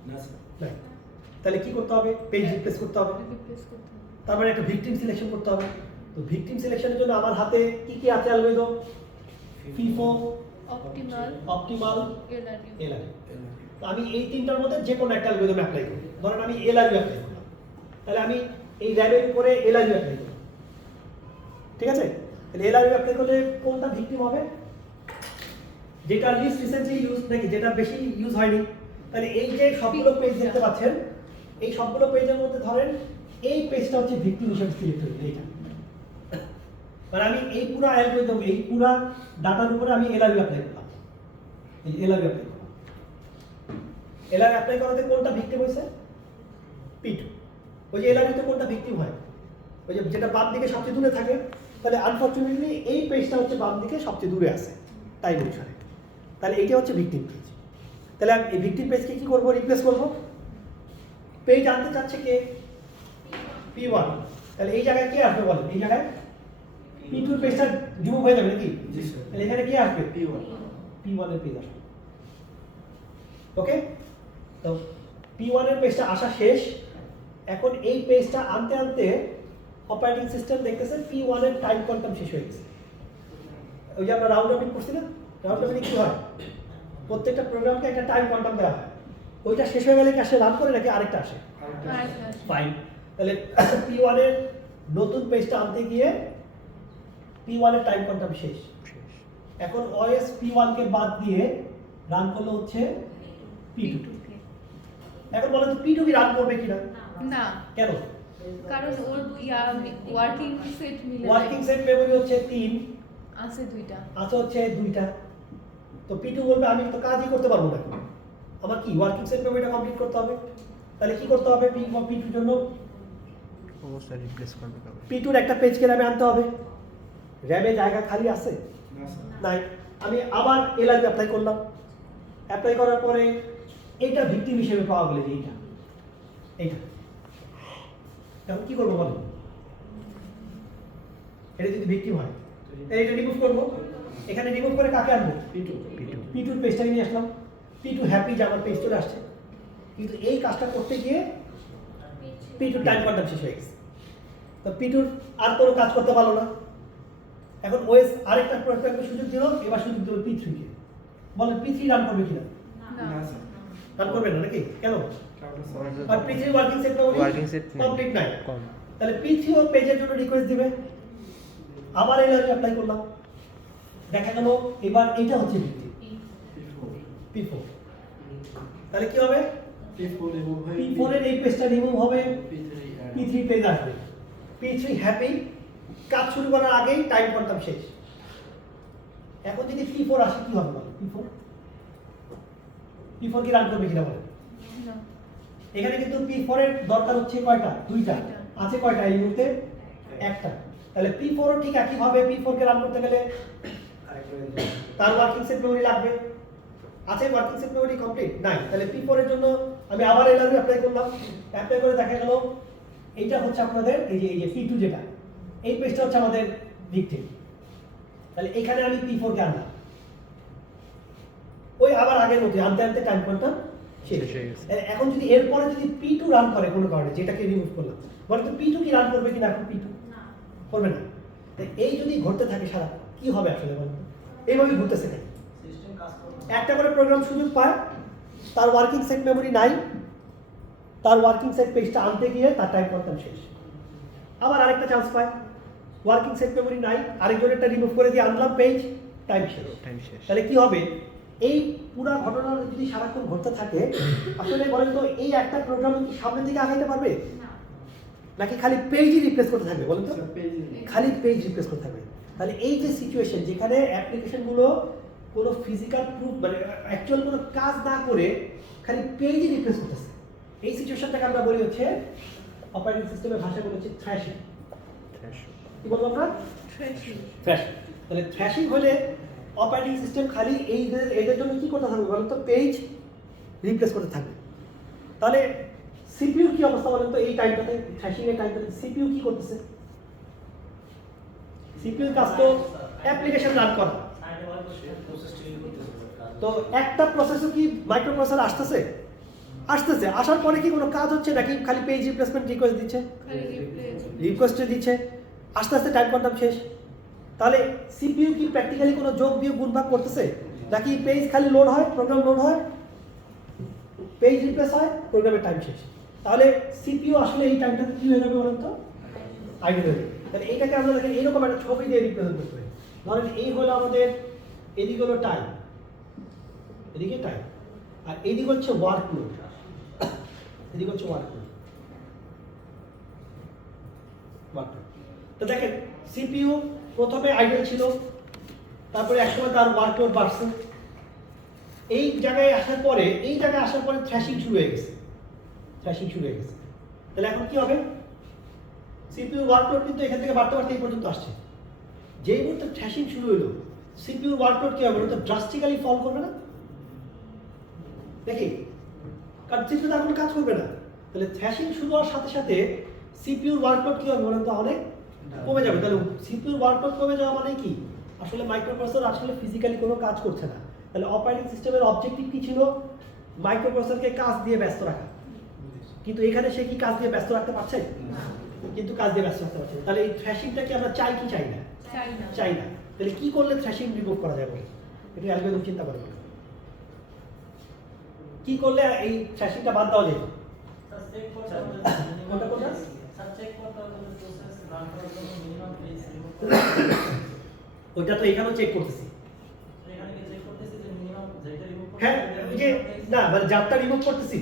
না স্যার নাই। তাহলে কি করতে হবে? পেজ রিপ্লেস করতে হবে। রিপ্লেস করতে হবে। তারপরে একটা ভিকটিম সিলেকশন করতে হবে। তো ভিকটিম সিলেকশনের জন্য আমার হাতে কি কি আছে algorithm? FIFO, optimal, optimal, LRU. LRU। তো আমি এই তিনটার মধ্যে যে কোনো একটা অ্যালগরিদম অ্যাপ্লাই করি। ধরেন আমি LRU অ্যাপ্লাই করলাম, তাহলে আমি এই র্যামের উপরে LRU অ্যাপ্লাই করব। ঠিক আছে? তাহলে LRU অ্যাপ্লাই করলে কোনটা ভিকটিম হবে? যেটা লিস্ট রিসেন্টলি ইউজ নাকি যেটা বেশি ইউজ হয়নি। তাহলে এই যে সবগুলো পেজ দেখতে পাচ্ছেন, এই সবগুলো পেজের মধ্যে ধরেন এই পেজটা হচ্ছে ভিকটিম হিসেবে সিলেক্ট হয়ে এইটা। মানে আমি এই পুরো অ্যালগরিদম, এই পুরো ডাটার উপরে আমি LRU অ্যাপ্লাই করলাম। এই LRU অ্যাপ্লাই করলাম। LRU অ্যাপ্লাই করাতে কোনটা ভিকটিম হয়েছে? P2। ওই যে LRU তে কোনটা ভিকটিম হয়? ওই যে যেটা বাম দিকে সবচেয়ে দূরে থাকে। তাহলে আনফরচুনেটলি এই পেজটা হচ্ছে বাম দিকে সবচেয়ে দূরে আছে টাইম অনুসারে। তাহলে এইটা হচ্ছে ভিকটিম পেজ। তাহলে আমি এই ভিকটিম পেজকে কি করব? রিপ্লেস করব। পেজ আনতে চাচ্ছে কে? P1। তাহলে এই জায়গায় কে আসবে বলেন? এই জায়গায় P2 পেজটা রিমুভ হয়ে যাবে নাকি? জি স্যার তাহলে এখানে কে আসবে? P1 P1 এর পেজ আসবে। ওকে, তো P1 এর পেজটা আসা শেষ। এখন এই পেজটা আনতে আনতে অপারেটিং সিস্টেম দেখতেছে P1 এর টাইম কোয়ান্টাম শেষ হয়ে গেছে। ওই যে আমরা রাউন্ড রবিন করছি না, রাউন্ড রবিনে কি হয়? প্রত্যেকটা প্রোগ্রামকে একটা টাইম কোয়ান্টাম দেওয়া হয়। ওইটা শেষ হয়ে গেলে কি আসে রান করে নাকি আরেকটা আসে? ফাইন। তাহলে P1 এর নতুন পেজটা আনতে গিয়ে P1 এর টাইম কোয়ান্টাম শেষ। এখন OS P1 কে বাদ দিয়ে রান করলে হচ্ছে P2। এখন বলেন তো P2 কি রান করবে কিনা? না, কেন? কারণ ওর ওয়ার্কিং সেট মিলে ওয়ার্কিং সেট মেমরি হচ্ছে 3, আছে 2টা। আছে হচ্ছে 2টা। তো P2 বলবে আমি তো কাজই করতে পারবো না, আমার কি ওয়ার্কিং সেট মেমরিটা কমপ্লিট করতে হবে। তাহলে কি করতে হবে? P2 জন্য অবশ্যই রিপ্লেস করবে কাউকে। P2 এর একটা পেজকে র্যামে আনতে হবে। র্যামে জায়গা খালি আছে? না স্যার নাই। আমি আবার LRU অ্যাপ্লাই করলাম। অ্যাপ্লাই করার পরে এইটা ভিকটিম হিসেবে পাওয়া গেলে এইটা এইটা এখন কি করবো বলেন? এটা যদি ভিকটিম হয় তাহলে এটা রিমুভ করবো। এখানে রিমুভ করে কাকে আনবো? P2 P2 এর পেজটাকে নিয়ে আসলাম। P2 হ্যাপি যে আমার পেজ চলে আসছে, কিন্তু এই কাজটা করতে গিয়ে P2 টাইম কোয়ান্টাম শেষ হয়ে গেছে। তো P2 আর কোনো কাজ করতে পারলো না। এখন OS আরেকটা সুযোগ দিল, এবার সুযোগ দিল P3 কে। বলেন P3 রান করবে কিনা? না স্যার রান করবে না নাকি? কেন? কারণ স্যার আর P3 working set Working set নেই। কমপ্লিট নাই। কম। তাহলে P3 ও পেজের জন্য রিকোয়েস্ট দিবে। আবার LRU অ্যাপ্লাই করলাম, দেখা গেল এবার এইটা হচ্ছে ভিকটিম P4। তাহলে কি হবে? P4 রিমুভ হয়ে P4 এর এই পেজটা রিমুভ হবে, P3 P3 পেজ আসবে। P3 হ্যাপি, কাজ শুরু করার আগেই টাইম কোয়ান্টাম শেষ। এখন যদি P4 আসে কি হবে বলেন? P4 কি রান করবে কিনা বলেন? না, এখানে কিন্তু P4 এর দরকার হচ্ছে কয়টা? 2টা। আছে কয়টা এই মুহূর্তে? একটা। তাহলে P4 ও ঠিক একই ভাবে P4 কে রান করতে গেলে তার ওয়ার্কিং সেট মেমরি লাগবে। আছে ওয়ার্কিং সেট মেমরি কমপ্লিট নাই। তাহলে P4 এর জন্য আমি আবার LRU অ্যাপ্লাই করলাম। অ্যাপ্লাই করে দেখা গেল এইটা হচ্ছে আপনাদের এই যে P2 যেটা, এই পেজটা হচ্ছে আমাদের ভিকটিম। তাহলে এখানে আমি P4 কে আনলাম, ওই আবার আগের মতো আনতে আনতে টাইম কোয়ান্টাম শেষ হয়ে গেছে। এখন যদি এরপরে যদি P2 রান করে কোনো কারণে, যেটাকে রিমুভ করলাম, বলে তো P2 কি রান করবে কিনা? এখন P2 করবে না। তাই এই যদি ঘটতে থাকে সারা, কি হবে আসলে বলুন? এইভাবে ঘুরতেছে কেন? সিস্টেম কাজ করবে একটা করে প্রোগ্রাম সুযোগ পায়, তার ওয়ার্কিং সেট মেমোরি নাই, তার ওয়ার্কিং সেট পেজটা আনতে গিয়ে তার টাইম কোয়ান্টাম শেষ। আবার আরেকটা চান্স পায়, ওয়ার্কিং সেট মেমোরি নাই, আরেকজনেরটা রিমুভ করে দিয়ে আনলাম পেজ, টাইম শেষ। টাইম শেষ। তাহলে কি হবে, এই পুরো ঘটনা যদি সারাক্ষণ ঘটতে থাকে, আসলে বলেন তো এই একটা প্রোগ্রাম কি সামনের দিকে আগাইতে পারবে, নাকি খালি পেজই রিপ্লেস করতে থাকবে বলেন তো? খালি পেজ রিপ্লেস করতে থাকবে। তাহলে এই যে সিচুয়েশন যেখানে অ্যাপ্লিকেশনগুলো কোনো ফিজিক্যাল প্রুফ মানে অ্যাকচুয়াল কোনো কাজ না করে খালি পেজই রিপ্লেস করতেছে, এই সিচুয়েশনটাকে আমরা বলি হচ্ছে অপারেটিং সিস্টেমের ভাষায় বলি হচ্ছে থ্র্যাশিং। কি বলবো আমরা? থ্র্যাশিং। তাহলে থ্র্যাশিং হলে অপারেটিং সিস্টেম খালি এদের জন্য কি করতে থাকবে বলেন তো? পেজ রিপ্লেস করতে থাকবে। তাহলে সিপিইউর কি অবস্থা বলেন তো? এই টাইমটাতে, থ্র্যাশিং এর টাইমটাতে সিপিইউ কি করতেছে? সিপিইউর কাজ তো অ্যাপ্লিকেশন রান করা। তো একটা প্রসেসও কি মাইক্রোপ্রসেসর আসতেছে? আসার পরে কি কোনো কাজ হচ্ছে নাকি খালি পেজ রিপ্লেসমেন্ট রিকোয়েস্ট দিচ্ছে? রিকোয়েস্ট দিচ্ছে, আস্তে আস্তে টাইম কোয়ান্টাম শেষ। তাহলে সিপিইউ কি প্র্যাকটিক্যালি কোনো যোগ বিয়োগ গুণ ভাগ করতেছে, নাকি পেজ খালি লোড হয়, প্রোগ্রাম লোড হয়, পেজ রিপ্লেস হয়, প্রোগ্রামের টাইম শেষ? তাহলে সিপিইউ আসলে এই টাইমটাতে কি হয়ে যাবে বলেন তো? আইডল হয়ে যাবে। তাহলে এইটাকে আমরা দেখেন এইরকম একটা ছবি দিয়ে রিপ্রেজেন্ট করতে পারি। ধরেন এই হলো আমাদের, এদিকে হলো টাইম, এদিকে টাইম, আর এদিকে হচ্ছে ওয়ার্কলোড, এদিকে হচ্ছে ওয়ার্কলোড। তো দেখেন সিপিইউ প্রথমে আইডল ছিল, তারপরে একসময় তার ওয়ার্কলোড বাড়ছে, এই জায়গায় আসার পরে থ্র্যাশিং শুরু হয়ে গেছে, তাহলে এখন কি হবে? সিপিইউ ওয়ার্কলোড কিন্তু এখান থেকে বাড়তে বাড়তে এই পর্যন্ত আসছে। যেই মুহূর্তে থ্র্যাশিং শুরু হলো, সিপিইউ ওয়ার্কলোড কি হবে? তো ড্রাস্টিক্যালি ফল করবে না দেখি, কারণ সিপিইউ তার কোনো কাজ করবে না। তাহলে থ্র্যাশিং শুরু হওয়ার সাথে সাথে সিপিইউর ওয়ার্কলোড কি হবে বলেন তো? অনেক কমে যাবে। তাহলে সিপিইউর ওয়ার্কলোড কমে যাওয়া মানে কি? আসলে মাইক্রোপ্রসেসর আসলে ফিজিক্যালি কোনো কাজ করছে না। তাহলে অপারেটিং সিস্টেমের অবজেক্টিভ কি ছিল? মাইক্রোপ্রসেসরকে কাজ দিয়ে ব্যস্ত রাখা। কিন্তু এখানে সে কি কাজ দিয়ে ব্যস্ত রাখতে পারছে? কিন্তু কাজ দিয়ে ব্যস্ত রাখতে পারছে। তাহলে এই থ্র্যাশিংটা কি আমরা চাই কি চাই না? চাই না। তাহলে কি করলে থ্র্যাশিং রিমুভ করা যাবে? এটা অ্যালগরিদম চিন্তা করে কি করলে এই থ্র্যাশিংটা বাদ দেওয়া যায়? কোনটা কোনটা? ওইটা তো এখানেও চেক করতেছি। হ্যাঁ, ওই যে না মানে যারটা রিমুভ করতেছি,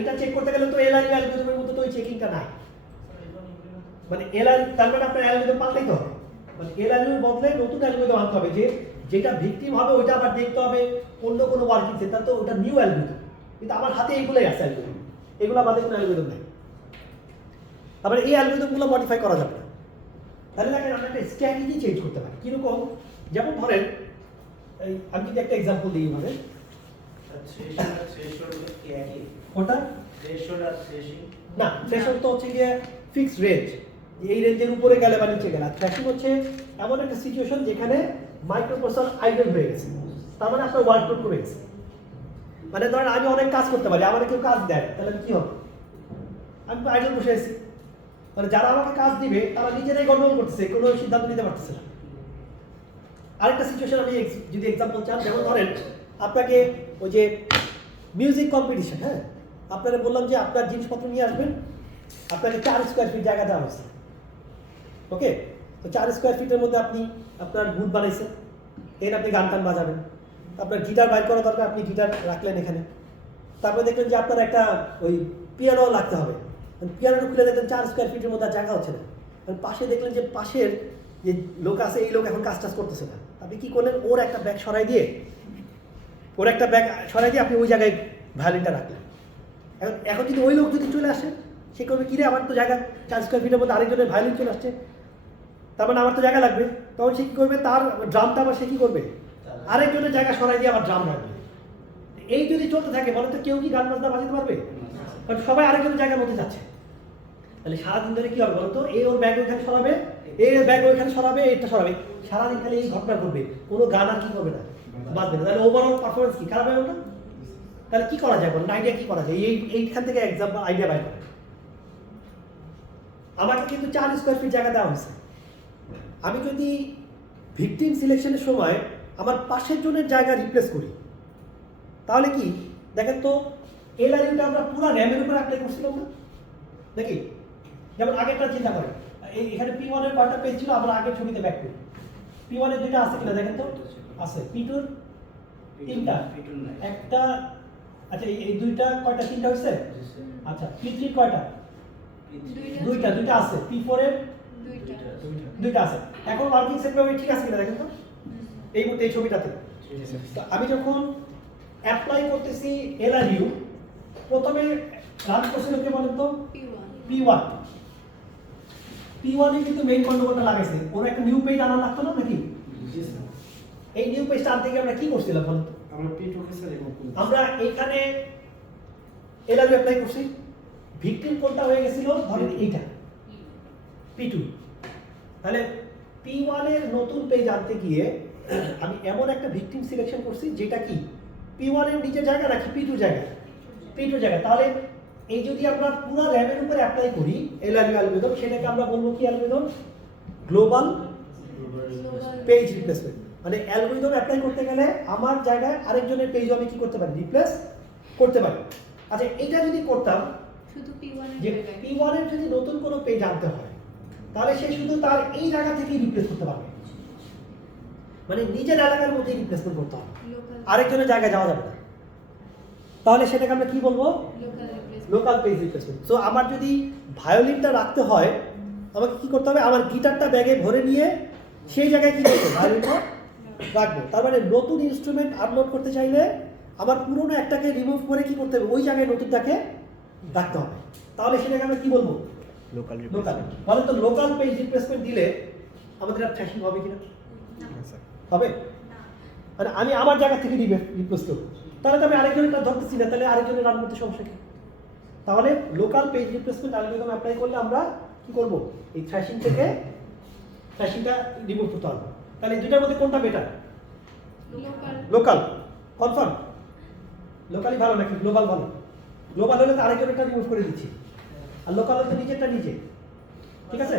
এটা চেক করতে গেলে তো এলআরইউ অ্যালগরিদমের মধ্যে তো ওই চেকিংটা নাই। মানে এলআরইউ, তার মানে আপনার অ্যালগরিদম পাল্টাইতে হবে, মানে এলআরইউ বদলে নতুন অ্যালগরিদম আনতে হবে, যেটা ভিকটিম হবে ওইটা আবার দেখতে হবে অন্য কোনো ওয়ার্কিং সেট, তো ওটা নিউ অ্যালগরিদম। কিন্তু আমার হাতে এইগুলোই আছে অ্যালগরিদম, এগুলো আমাদের কোনো অ্যালগরিদম নেই। তারপরে এই অ্যালগরিদমগুলো মডিফাই করা যাবে না। তাহলে দেখেন আমরা একটা স্ট্র্যাটেজি চেঞ্জ করতে পারি। কীরকম? যেমন ধরেন আমি যদি একটা এক্সাম্পল দিই, মানে ওটা না, থ্রেশহোল্ড তো হচ্ছে গিয়ে ফিক্সড রেঞ্জ, এই রেঞ্জের উপরে গেলে বা নিচে গেলে। থ্র্যাশিং হচ্ছে এমন একটা সিচুয়েশন যেখানে মাইক্রোপ্রসেসর আইডল হয়ে গেছে, তার মানে আপনার ওয়ার্কলোড কমে গেছে। মানে ধরেন আমি অনেক কাজ করতে পারি, আমার কেউ কাজ দেয়, তাহলে কি হবে? আমি তো আইডল বসে আছি, মানে যারা আমাকে কাজ দিবে তারা নিজেরাই গন্ডগোল করতেছে, কোনো সিদ্ধান্ত নিতে পারতেছে না। আরেকটা সিচুয়েশন আমি যদি এক্সাম্পল চান, যেমন ধরেন আপনাকে ওই যে মিউজিক কম্পিটিশন, হ্যাঁ, আপনারা বললাম যে আপনার জিনিসপত্র নিয়ে আসবেন, আপনাকে 4 স্কোয়ার ফিট জায়গা দেওয়া হয়েছে, ওকে? তো 4 স্কোয়ার ফিটের মধ্যে আপনি আপনার বুথ বানাইছেন, এখানে আপনি গান টান বাজাবেন, আপনার গিটার বাইর করা দরকার, আপনি গিটার রাখলেন এখানে। তারপরে দেখলেন যে আপনার একটা ওই পিয়ানো লাগতে হবে, পিয়ানোটা খুলে দেখলেন 4 স্কোয়ার ফিটের মধ্যে আর জায়গা হচ্ছে না। পাশে দেখলেন যে পাশের যে লোক আছে, এই লোক এখন কাজ টাজ করতেছে না, আপনি কি করলেন? ওর একটা ব্যাগ সরাই দিয়ে আপনি ওই জায়গায় ভায়োলিনটা রাখলেন। এখন যদি ওই লোক যদি চলে আসে, সে করবে কিরে, আমার তো জায়গা 4 স্কোয়ার ফিটের মধ্যে আরেকজনের ভায়োলিন চলে আসছে, তার মানে আমার তো জায়গা লাগবে। তখন সে কী করবে? তার ড্রামটা আবার সে কী করবে? আরেকজনের জায়গা সরাই দিয়ে আবার ড্রাম রাখবে। এই যদি চলতে থাকে, বলে তো কেউ কি গান বাজনা বাজাতে পারবে? কারণ সবাই আরেকজনের জায়গার মধ্যে যাচ্ছে। তাহলে সারাদিন ধরে কি হবে বলতো? এই ওর ব্যাগ ওইখানে সরাবে, এই ব্যাগ ওইখানে সরাবে, এটা সরাবে, সারাদিন খালি এই ঘটনা ঘটবে, কোনো গান আর কি করবে না, বাজবে না। তাহলে ওভারঅল পারফরমেন্স কি খারাপ হবে না? তাহলে কি করা যায় বলেন? আইডিয়া কি করা যায়? এইখান থেকে এক্সাম্পল আইডিয়া বাইর করে। আমাকে কিন্তু 4 স্কোয়ার ফিট জায়গা দেওয়া হয়েছে, আমি যদি ভিকটিম সিলেকশনের সময় আমার পাশের জনের জায়গা রিপ্লেস করি, তাহলে কি দেখেন তো এলআরইউটা আমরা পুরো র্যামের উপর অ্যাপ্লাই করছিলাম না নাকি? যেমন আগেরটা চিন্তা করেন, এখানে P1 এর কয়টা পেজ ছিল, আমরা আগের ছবিতে ব্যাক করি। P1 এর দুইটা আছে কিনা দেখেন তো, আছে। P2 এর তিনটা, একটা, আচ্ছা এই দুইটা কয়টা, তিনটা হয়েছে? আচ্ছা P3 এর কয়টা? দুইটা আছে। P4 এর দুইটা আছে। এখন ওয়ার্কিং সেট মেমরি ঠিক আছে কিনা দেখেন তো এই মুহূর্তে এই ছবিটাতে। তো আমি যখন অ্যাপ্লাই করতেছি এলআরইউ, প্রথমে রান করছিল কে বলেন তো? P1 এ কিন্তু মেইন কন্ট্রোলটা লাগাইছে, ওর একটা নিউ পেজ আনা লাগতো না নাকি? এই নিউ পেজটা আনতে গিয়ে আমরা কি করছিলাম বলুন তো? আমরা P2 কে স্যার রিমুভ করব। আমরা এখানে এলআরইউ অ্যাপ্লাই করছি, ভিকটিম কোনটা হয়ে গেছিল ধরেন এইটা P2। তাহলে P1 এর নতুন পেজ আনতে গিয়ে আমি এমন একটা ভিকটিম সিলেকশন করছি যেটা কি P1 এর নিচের জায়গা নাকি P2 জায়গা? P2 জায়গা। তাহলে এই যদি আমরা পুরো র্যামের উপর অ্যাপ্লাই করি এলআরইউ অ্যালগরিদম, সেটাকে আমরা বলবো কি অ্যালগরিদম? Global page replacement. মানে অ্যালগরিদম অ্যাপ্লাই করতে গেলে আমার জায়গায় আরেকজনের পেজ আমি কি করতে পারি? রিপ্লেস করতে পারি। আচ্ছা এইটা যদি করতাম শুধু P1 এর যে জায়গায় P1 এর যদি নতুন কোনো পেজ আনতে হয়, তাহলে সে শুধু তার এই জায়গা থেকেই রিপ্লেস করতে পারবে, মানে নিজের এলাকার মধ্যেই রিপ্লেসমেন্ট করতে হবে, লোকাল আরেকজনের জায়গায় যাওয়া যাবে না। তাহলে সেটাকে আমরা কি বলবো? Local replacement. Local page replacement. So আমার যদি ভায়োলিনটা রাখতে হয়, আমাকে কি করতে হবে? আমার গিটারটা ব্যাগে ভরে নিয়ে সেই জায়গায় কি করবো? ভায়োলিনটা রাখবো। তার মানে নতুন ইনস্ট্রুমেন্ট আপলোড করতে চাইলে আমার পুরোনো একটাকে রিমুভ করে কি করতে হবে? ওই জায়গায় নতুনটাকে রাখতে হবে। তাহলে সেটাকে আমরা কি বলবো? Local local. বলে তো লোকাল পেজ রিপ্লেসমেন্ট দিলে আমাদের আর ট্র্যাশিং হবে কিনা? হবে? মানে আমি আমার জায়গা থেকে রিপ্লেস করবো, তাহলে তো আমি আরেকজনেরটা ধরতেছি না, তাহলে আরেকজনের রান করতে সমস্যা কি? তাহলে local page replacement algorithm apply করলে আমরা কি করব? এই থ্র্যাশিং থেকে থ্র্যাশিংটা রিমুভ করতে পারবো। তাহলে এই দুটার মধ্যে কোনটা বেটার? Local local. কনফার্ম? লোকালই ভালো নাকি গ্লোবাল ভালো? গ্লোবাল হলে তো আরেকজনেরটা রিমুভ করে দিচ্ছি, আর লোকাল হলে তো নিজেরটা নিজে। ঠিক আছে?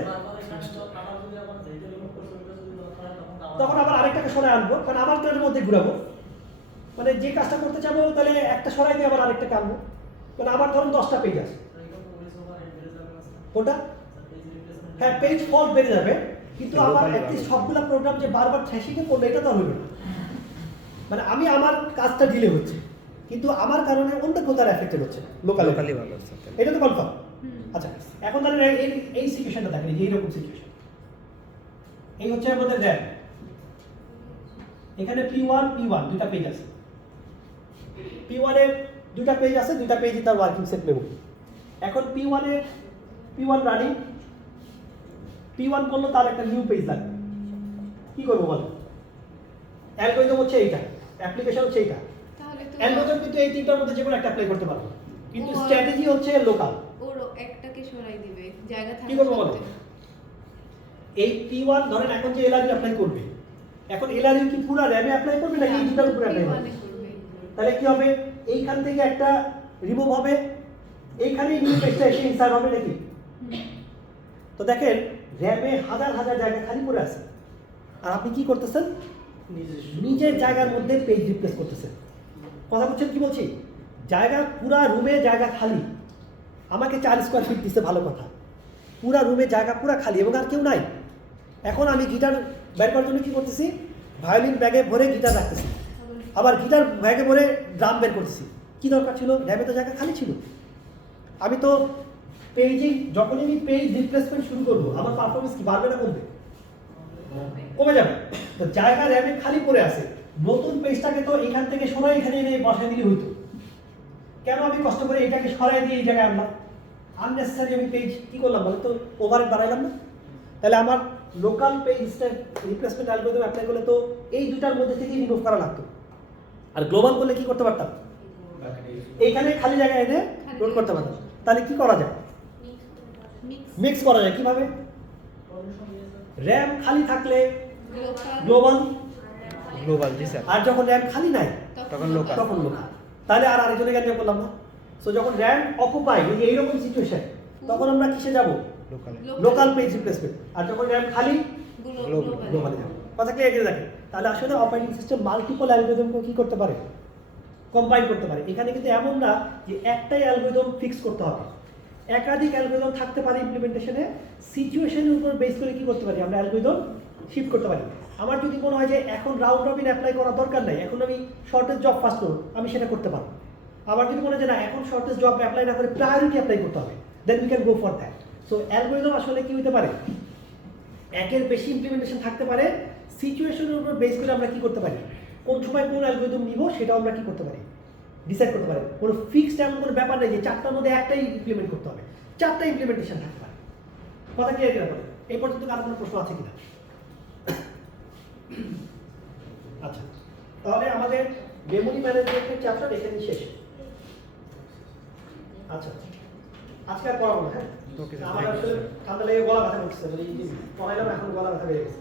তখন আবার আরেকটাকে সরাই আনবো, কারণ আমারটার মধ্যে ঘুরাবো, মানে যে কাজটা করতে চাবো তাহলে একটা সরাই দিয়ে আবার আরেকটাকে আনবো। মানে আমার ধরুন 10টা পেজ আছে, কোনটা? হ্যাঁ পেজ ফল্ট বেড়ে যাবে, কিন্তু আমার একটি সবগুলা প্রোগ্রাম যে বারবার থ্র্যাশিংয়ে করলে এটা তো হবে না। মানে আমি আমার কাজটা ডিলে হচ্ছে, কিন্তু আমার কারণে অন্য কোথাও এফেক্টেড হচ্ছে লোকালি ভালো আছে। এটা তো কনফার্ম। আচ্ছা এখন তাহলে এই সিচুয়েশনটা দেখেন, এইরকম সিচুয়েশন। এই হচ্ছে আমাদের র্যাম, এখানে P1 দুটা পেজ আছে। P1 এর দুটা পেজ আছে, দুটা পেজই তার ওয়ার্কিং সেট মেমরি। এখন P1 রানিং, P1 করলো তার একটা নিউ পেজ লাগবে, কি করবো বলো? অ্যালগরিদম হচ্ছে এইটা, অ্যাপ্লিকেশন হচ্ছে এইটা। তাহলে তো অ্যালগরিদম কিন্তু এই তিনটার মধ্যে যে কোনো একটা অ্যাপ্লাই করতে পারবো, কিন্তু ও, স্ট্র্যাটেজি হচ্ছে লোকাল। ওর একটাকে সরাই দিবে জায়গা কি থাকা করবো বলো? সত্ত্বেও। এই P1 ধরেন এখন যে এলআরইউ অ্যাপ্লাই করবে, এখন এলআরইউ কি পুরো র্যামে অ্যাপ্লাই করবে নাকি এই দুটার উপরে অ্যাপ্লাই করবে? P1 এ করবে। তাহলে কি হবে? এইখান থেকে একটা রিমুভ হবে, এইখানেই নিউ পেজটা এসে ইনসার্ট হবে নাকি? তো দেখেন র্যামে হাজার হাজার জায়গা খালি পড়ে আছে, আর আপনি কি করতেছেন? নিজের জায়গার মধ্যে পেজ রিপ্লেস করতেছেন। কথা বুঝছেন কি বলছি? জায়গা পুরা রুমে জায়গা খালি, আমাকে 4 স্কোয়ার ফিট দিচ্ছে, ভালো কথা, পুরা রুমে জায়গা পুরা খালি এবং আর কেউ নাই। এখন আমি গিটার বের করার জন্য কি করতেছি? ভায়োলিন ব্যাগে ভরে গিটার রাখতেছি, আবার গিটার ব্যাগে ভরে ড্রাম বের করতেছি। কি দরকার ছিল? র্যামে তো জায়গা খালি ছিল। আমি তো পেজিং, যখনই আমি পেজ রিপ্লেসমেন্ট শুরু করবো, আমার পারফরমেন্স কি বাড়বে না কমবে? কমে যাবে। তো জায়গা র্যামে খালি পড়ে আছে, নতুন পেজটাকে তো এখান থেকে সরাই এখানে এনে বসাই দিলে হইতো। কেন আমি কষ্ট করে এটাকে সরাই দিয়ে এই জায়গায় আনলাম? আননেসেসারি আমি পেজ কি করলাম বলে তো ওভারহেড বাড়াইলাম না? তাহলে আমার local page replacement algorithm apply করলে তো এই দুটার মধ্যে থেকেই রিমুভ করা লাগতো, আর গ্লোবাল করলে কি করতে পারতাম? এইখানে খালি জায়গায় এনে লোড করতে পারতাম। তাহলে কি করা যায়? মিক্স করা যায়। কিভাবে? র্যাম খালি থাকলে গ্লোবাল, গ্লোবাল জি স্যার, আর যখন র্যাম খালি নাই তখন লোকাল। তখন লোকাল। তাহলে আর আরেকজনের কাছে বললাম না। সো যখন র্যাম অকুপাই এইরকম সিচুয়েশন, তখন আমরা কিসে যাব? লোকাল। Local page replacement. আর যখন র্যাম খালি গ্লোবাল। গ্লোবালে যাব। কথা ক্লিয়ার করে দেখেন। তাহলে আসলে অপারেটিং সিস্টেম মাল্টিপল অ্যালগরিদমকে কি করতে পারে? কম্বাইন করতে পারে। এখানে কিন্তু এমন না যে একটাই অ্যালগরিদম ফিক্স করতে হবে, একাধিক অ্যালগরিদম থাকতে পারে ইমপ্লিমেন্টেশনে। সিচুয়েশনের উপর বেস করে কি করতে পারি আমরা অ্যালগরিদম শিফট করতে পারি। আমার যদি মনে হয় যে এখন রাউন্ড রবিন অ্যাপ্লাই করার দরকার নাই, এখন আমি শর্টেজ জব ফার্স্ট করব, আমি সেটা করতে পারবো। আবার যদি মনে হয় যে না এখন শর্টেজ জব অ্যাপ্লাই না করে প্রায়োরিটি অ্যাপ্লাই করতে হবে, then we can go for that. So algorithm আসলে কি হতে পারে, একের বেশি ইমপ্লিমেন্টেশন থাকতে পারে। সিচুয়েশনের উপর বেস করে আমরা কি করতে পারি, কোন সময় কোন অ্যালগরিদম নিব সেটাও আমরা কি করতে পারি, ডিসাইড করতে পারি। কোনো ফিক্সড এমন কোনো ব্যাপার নেই যে 4টার মধ্যে একটাই ইমপ্লিমেন্ট করতে হবে, 4টা ইমপ্লিমেন্টেশন থাকতে পারে। কথা ক্লিয়ার কিনা বলে? এই পর্যন্ত কারো কোনো প্রশ্ন আছে কিনা? আচ্ছা, তাহলে আমাদের মেমোরি ম্যানেজমেন্টের চ্যাপ্টার এখানেই শেষ। আচ্ছা, আজকে আর পড়াবো না, হ্যাঁ? Okay, sir. আমার Thank you, আসলে sir. ঠান্ডা লেগে গলা ব্যথা করতেছে, মানে এই যে পড়াইলাম এখন গলা ব্যথা বেড়ে গেছে।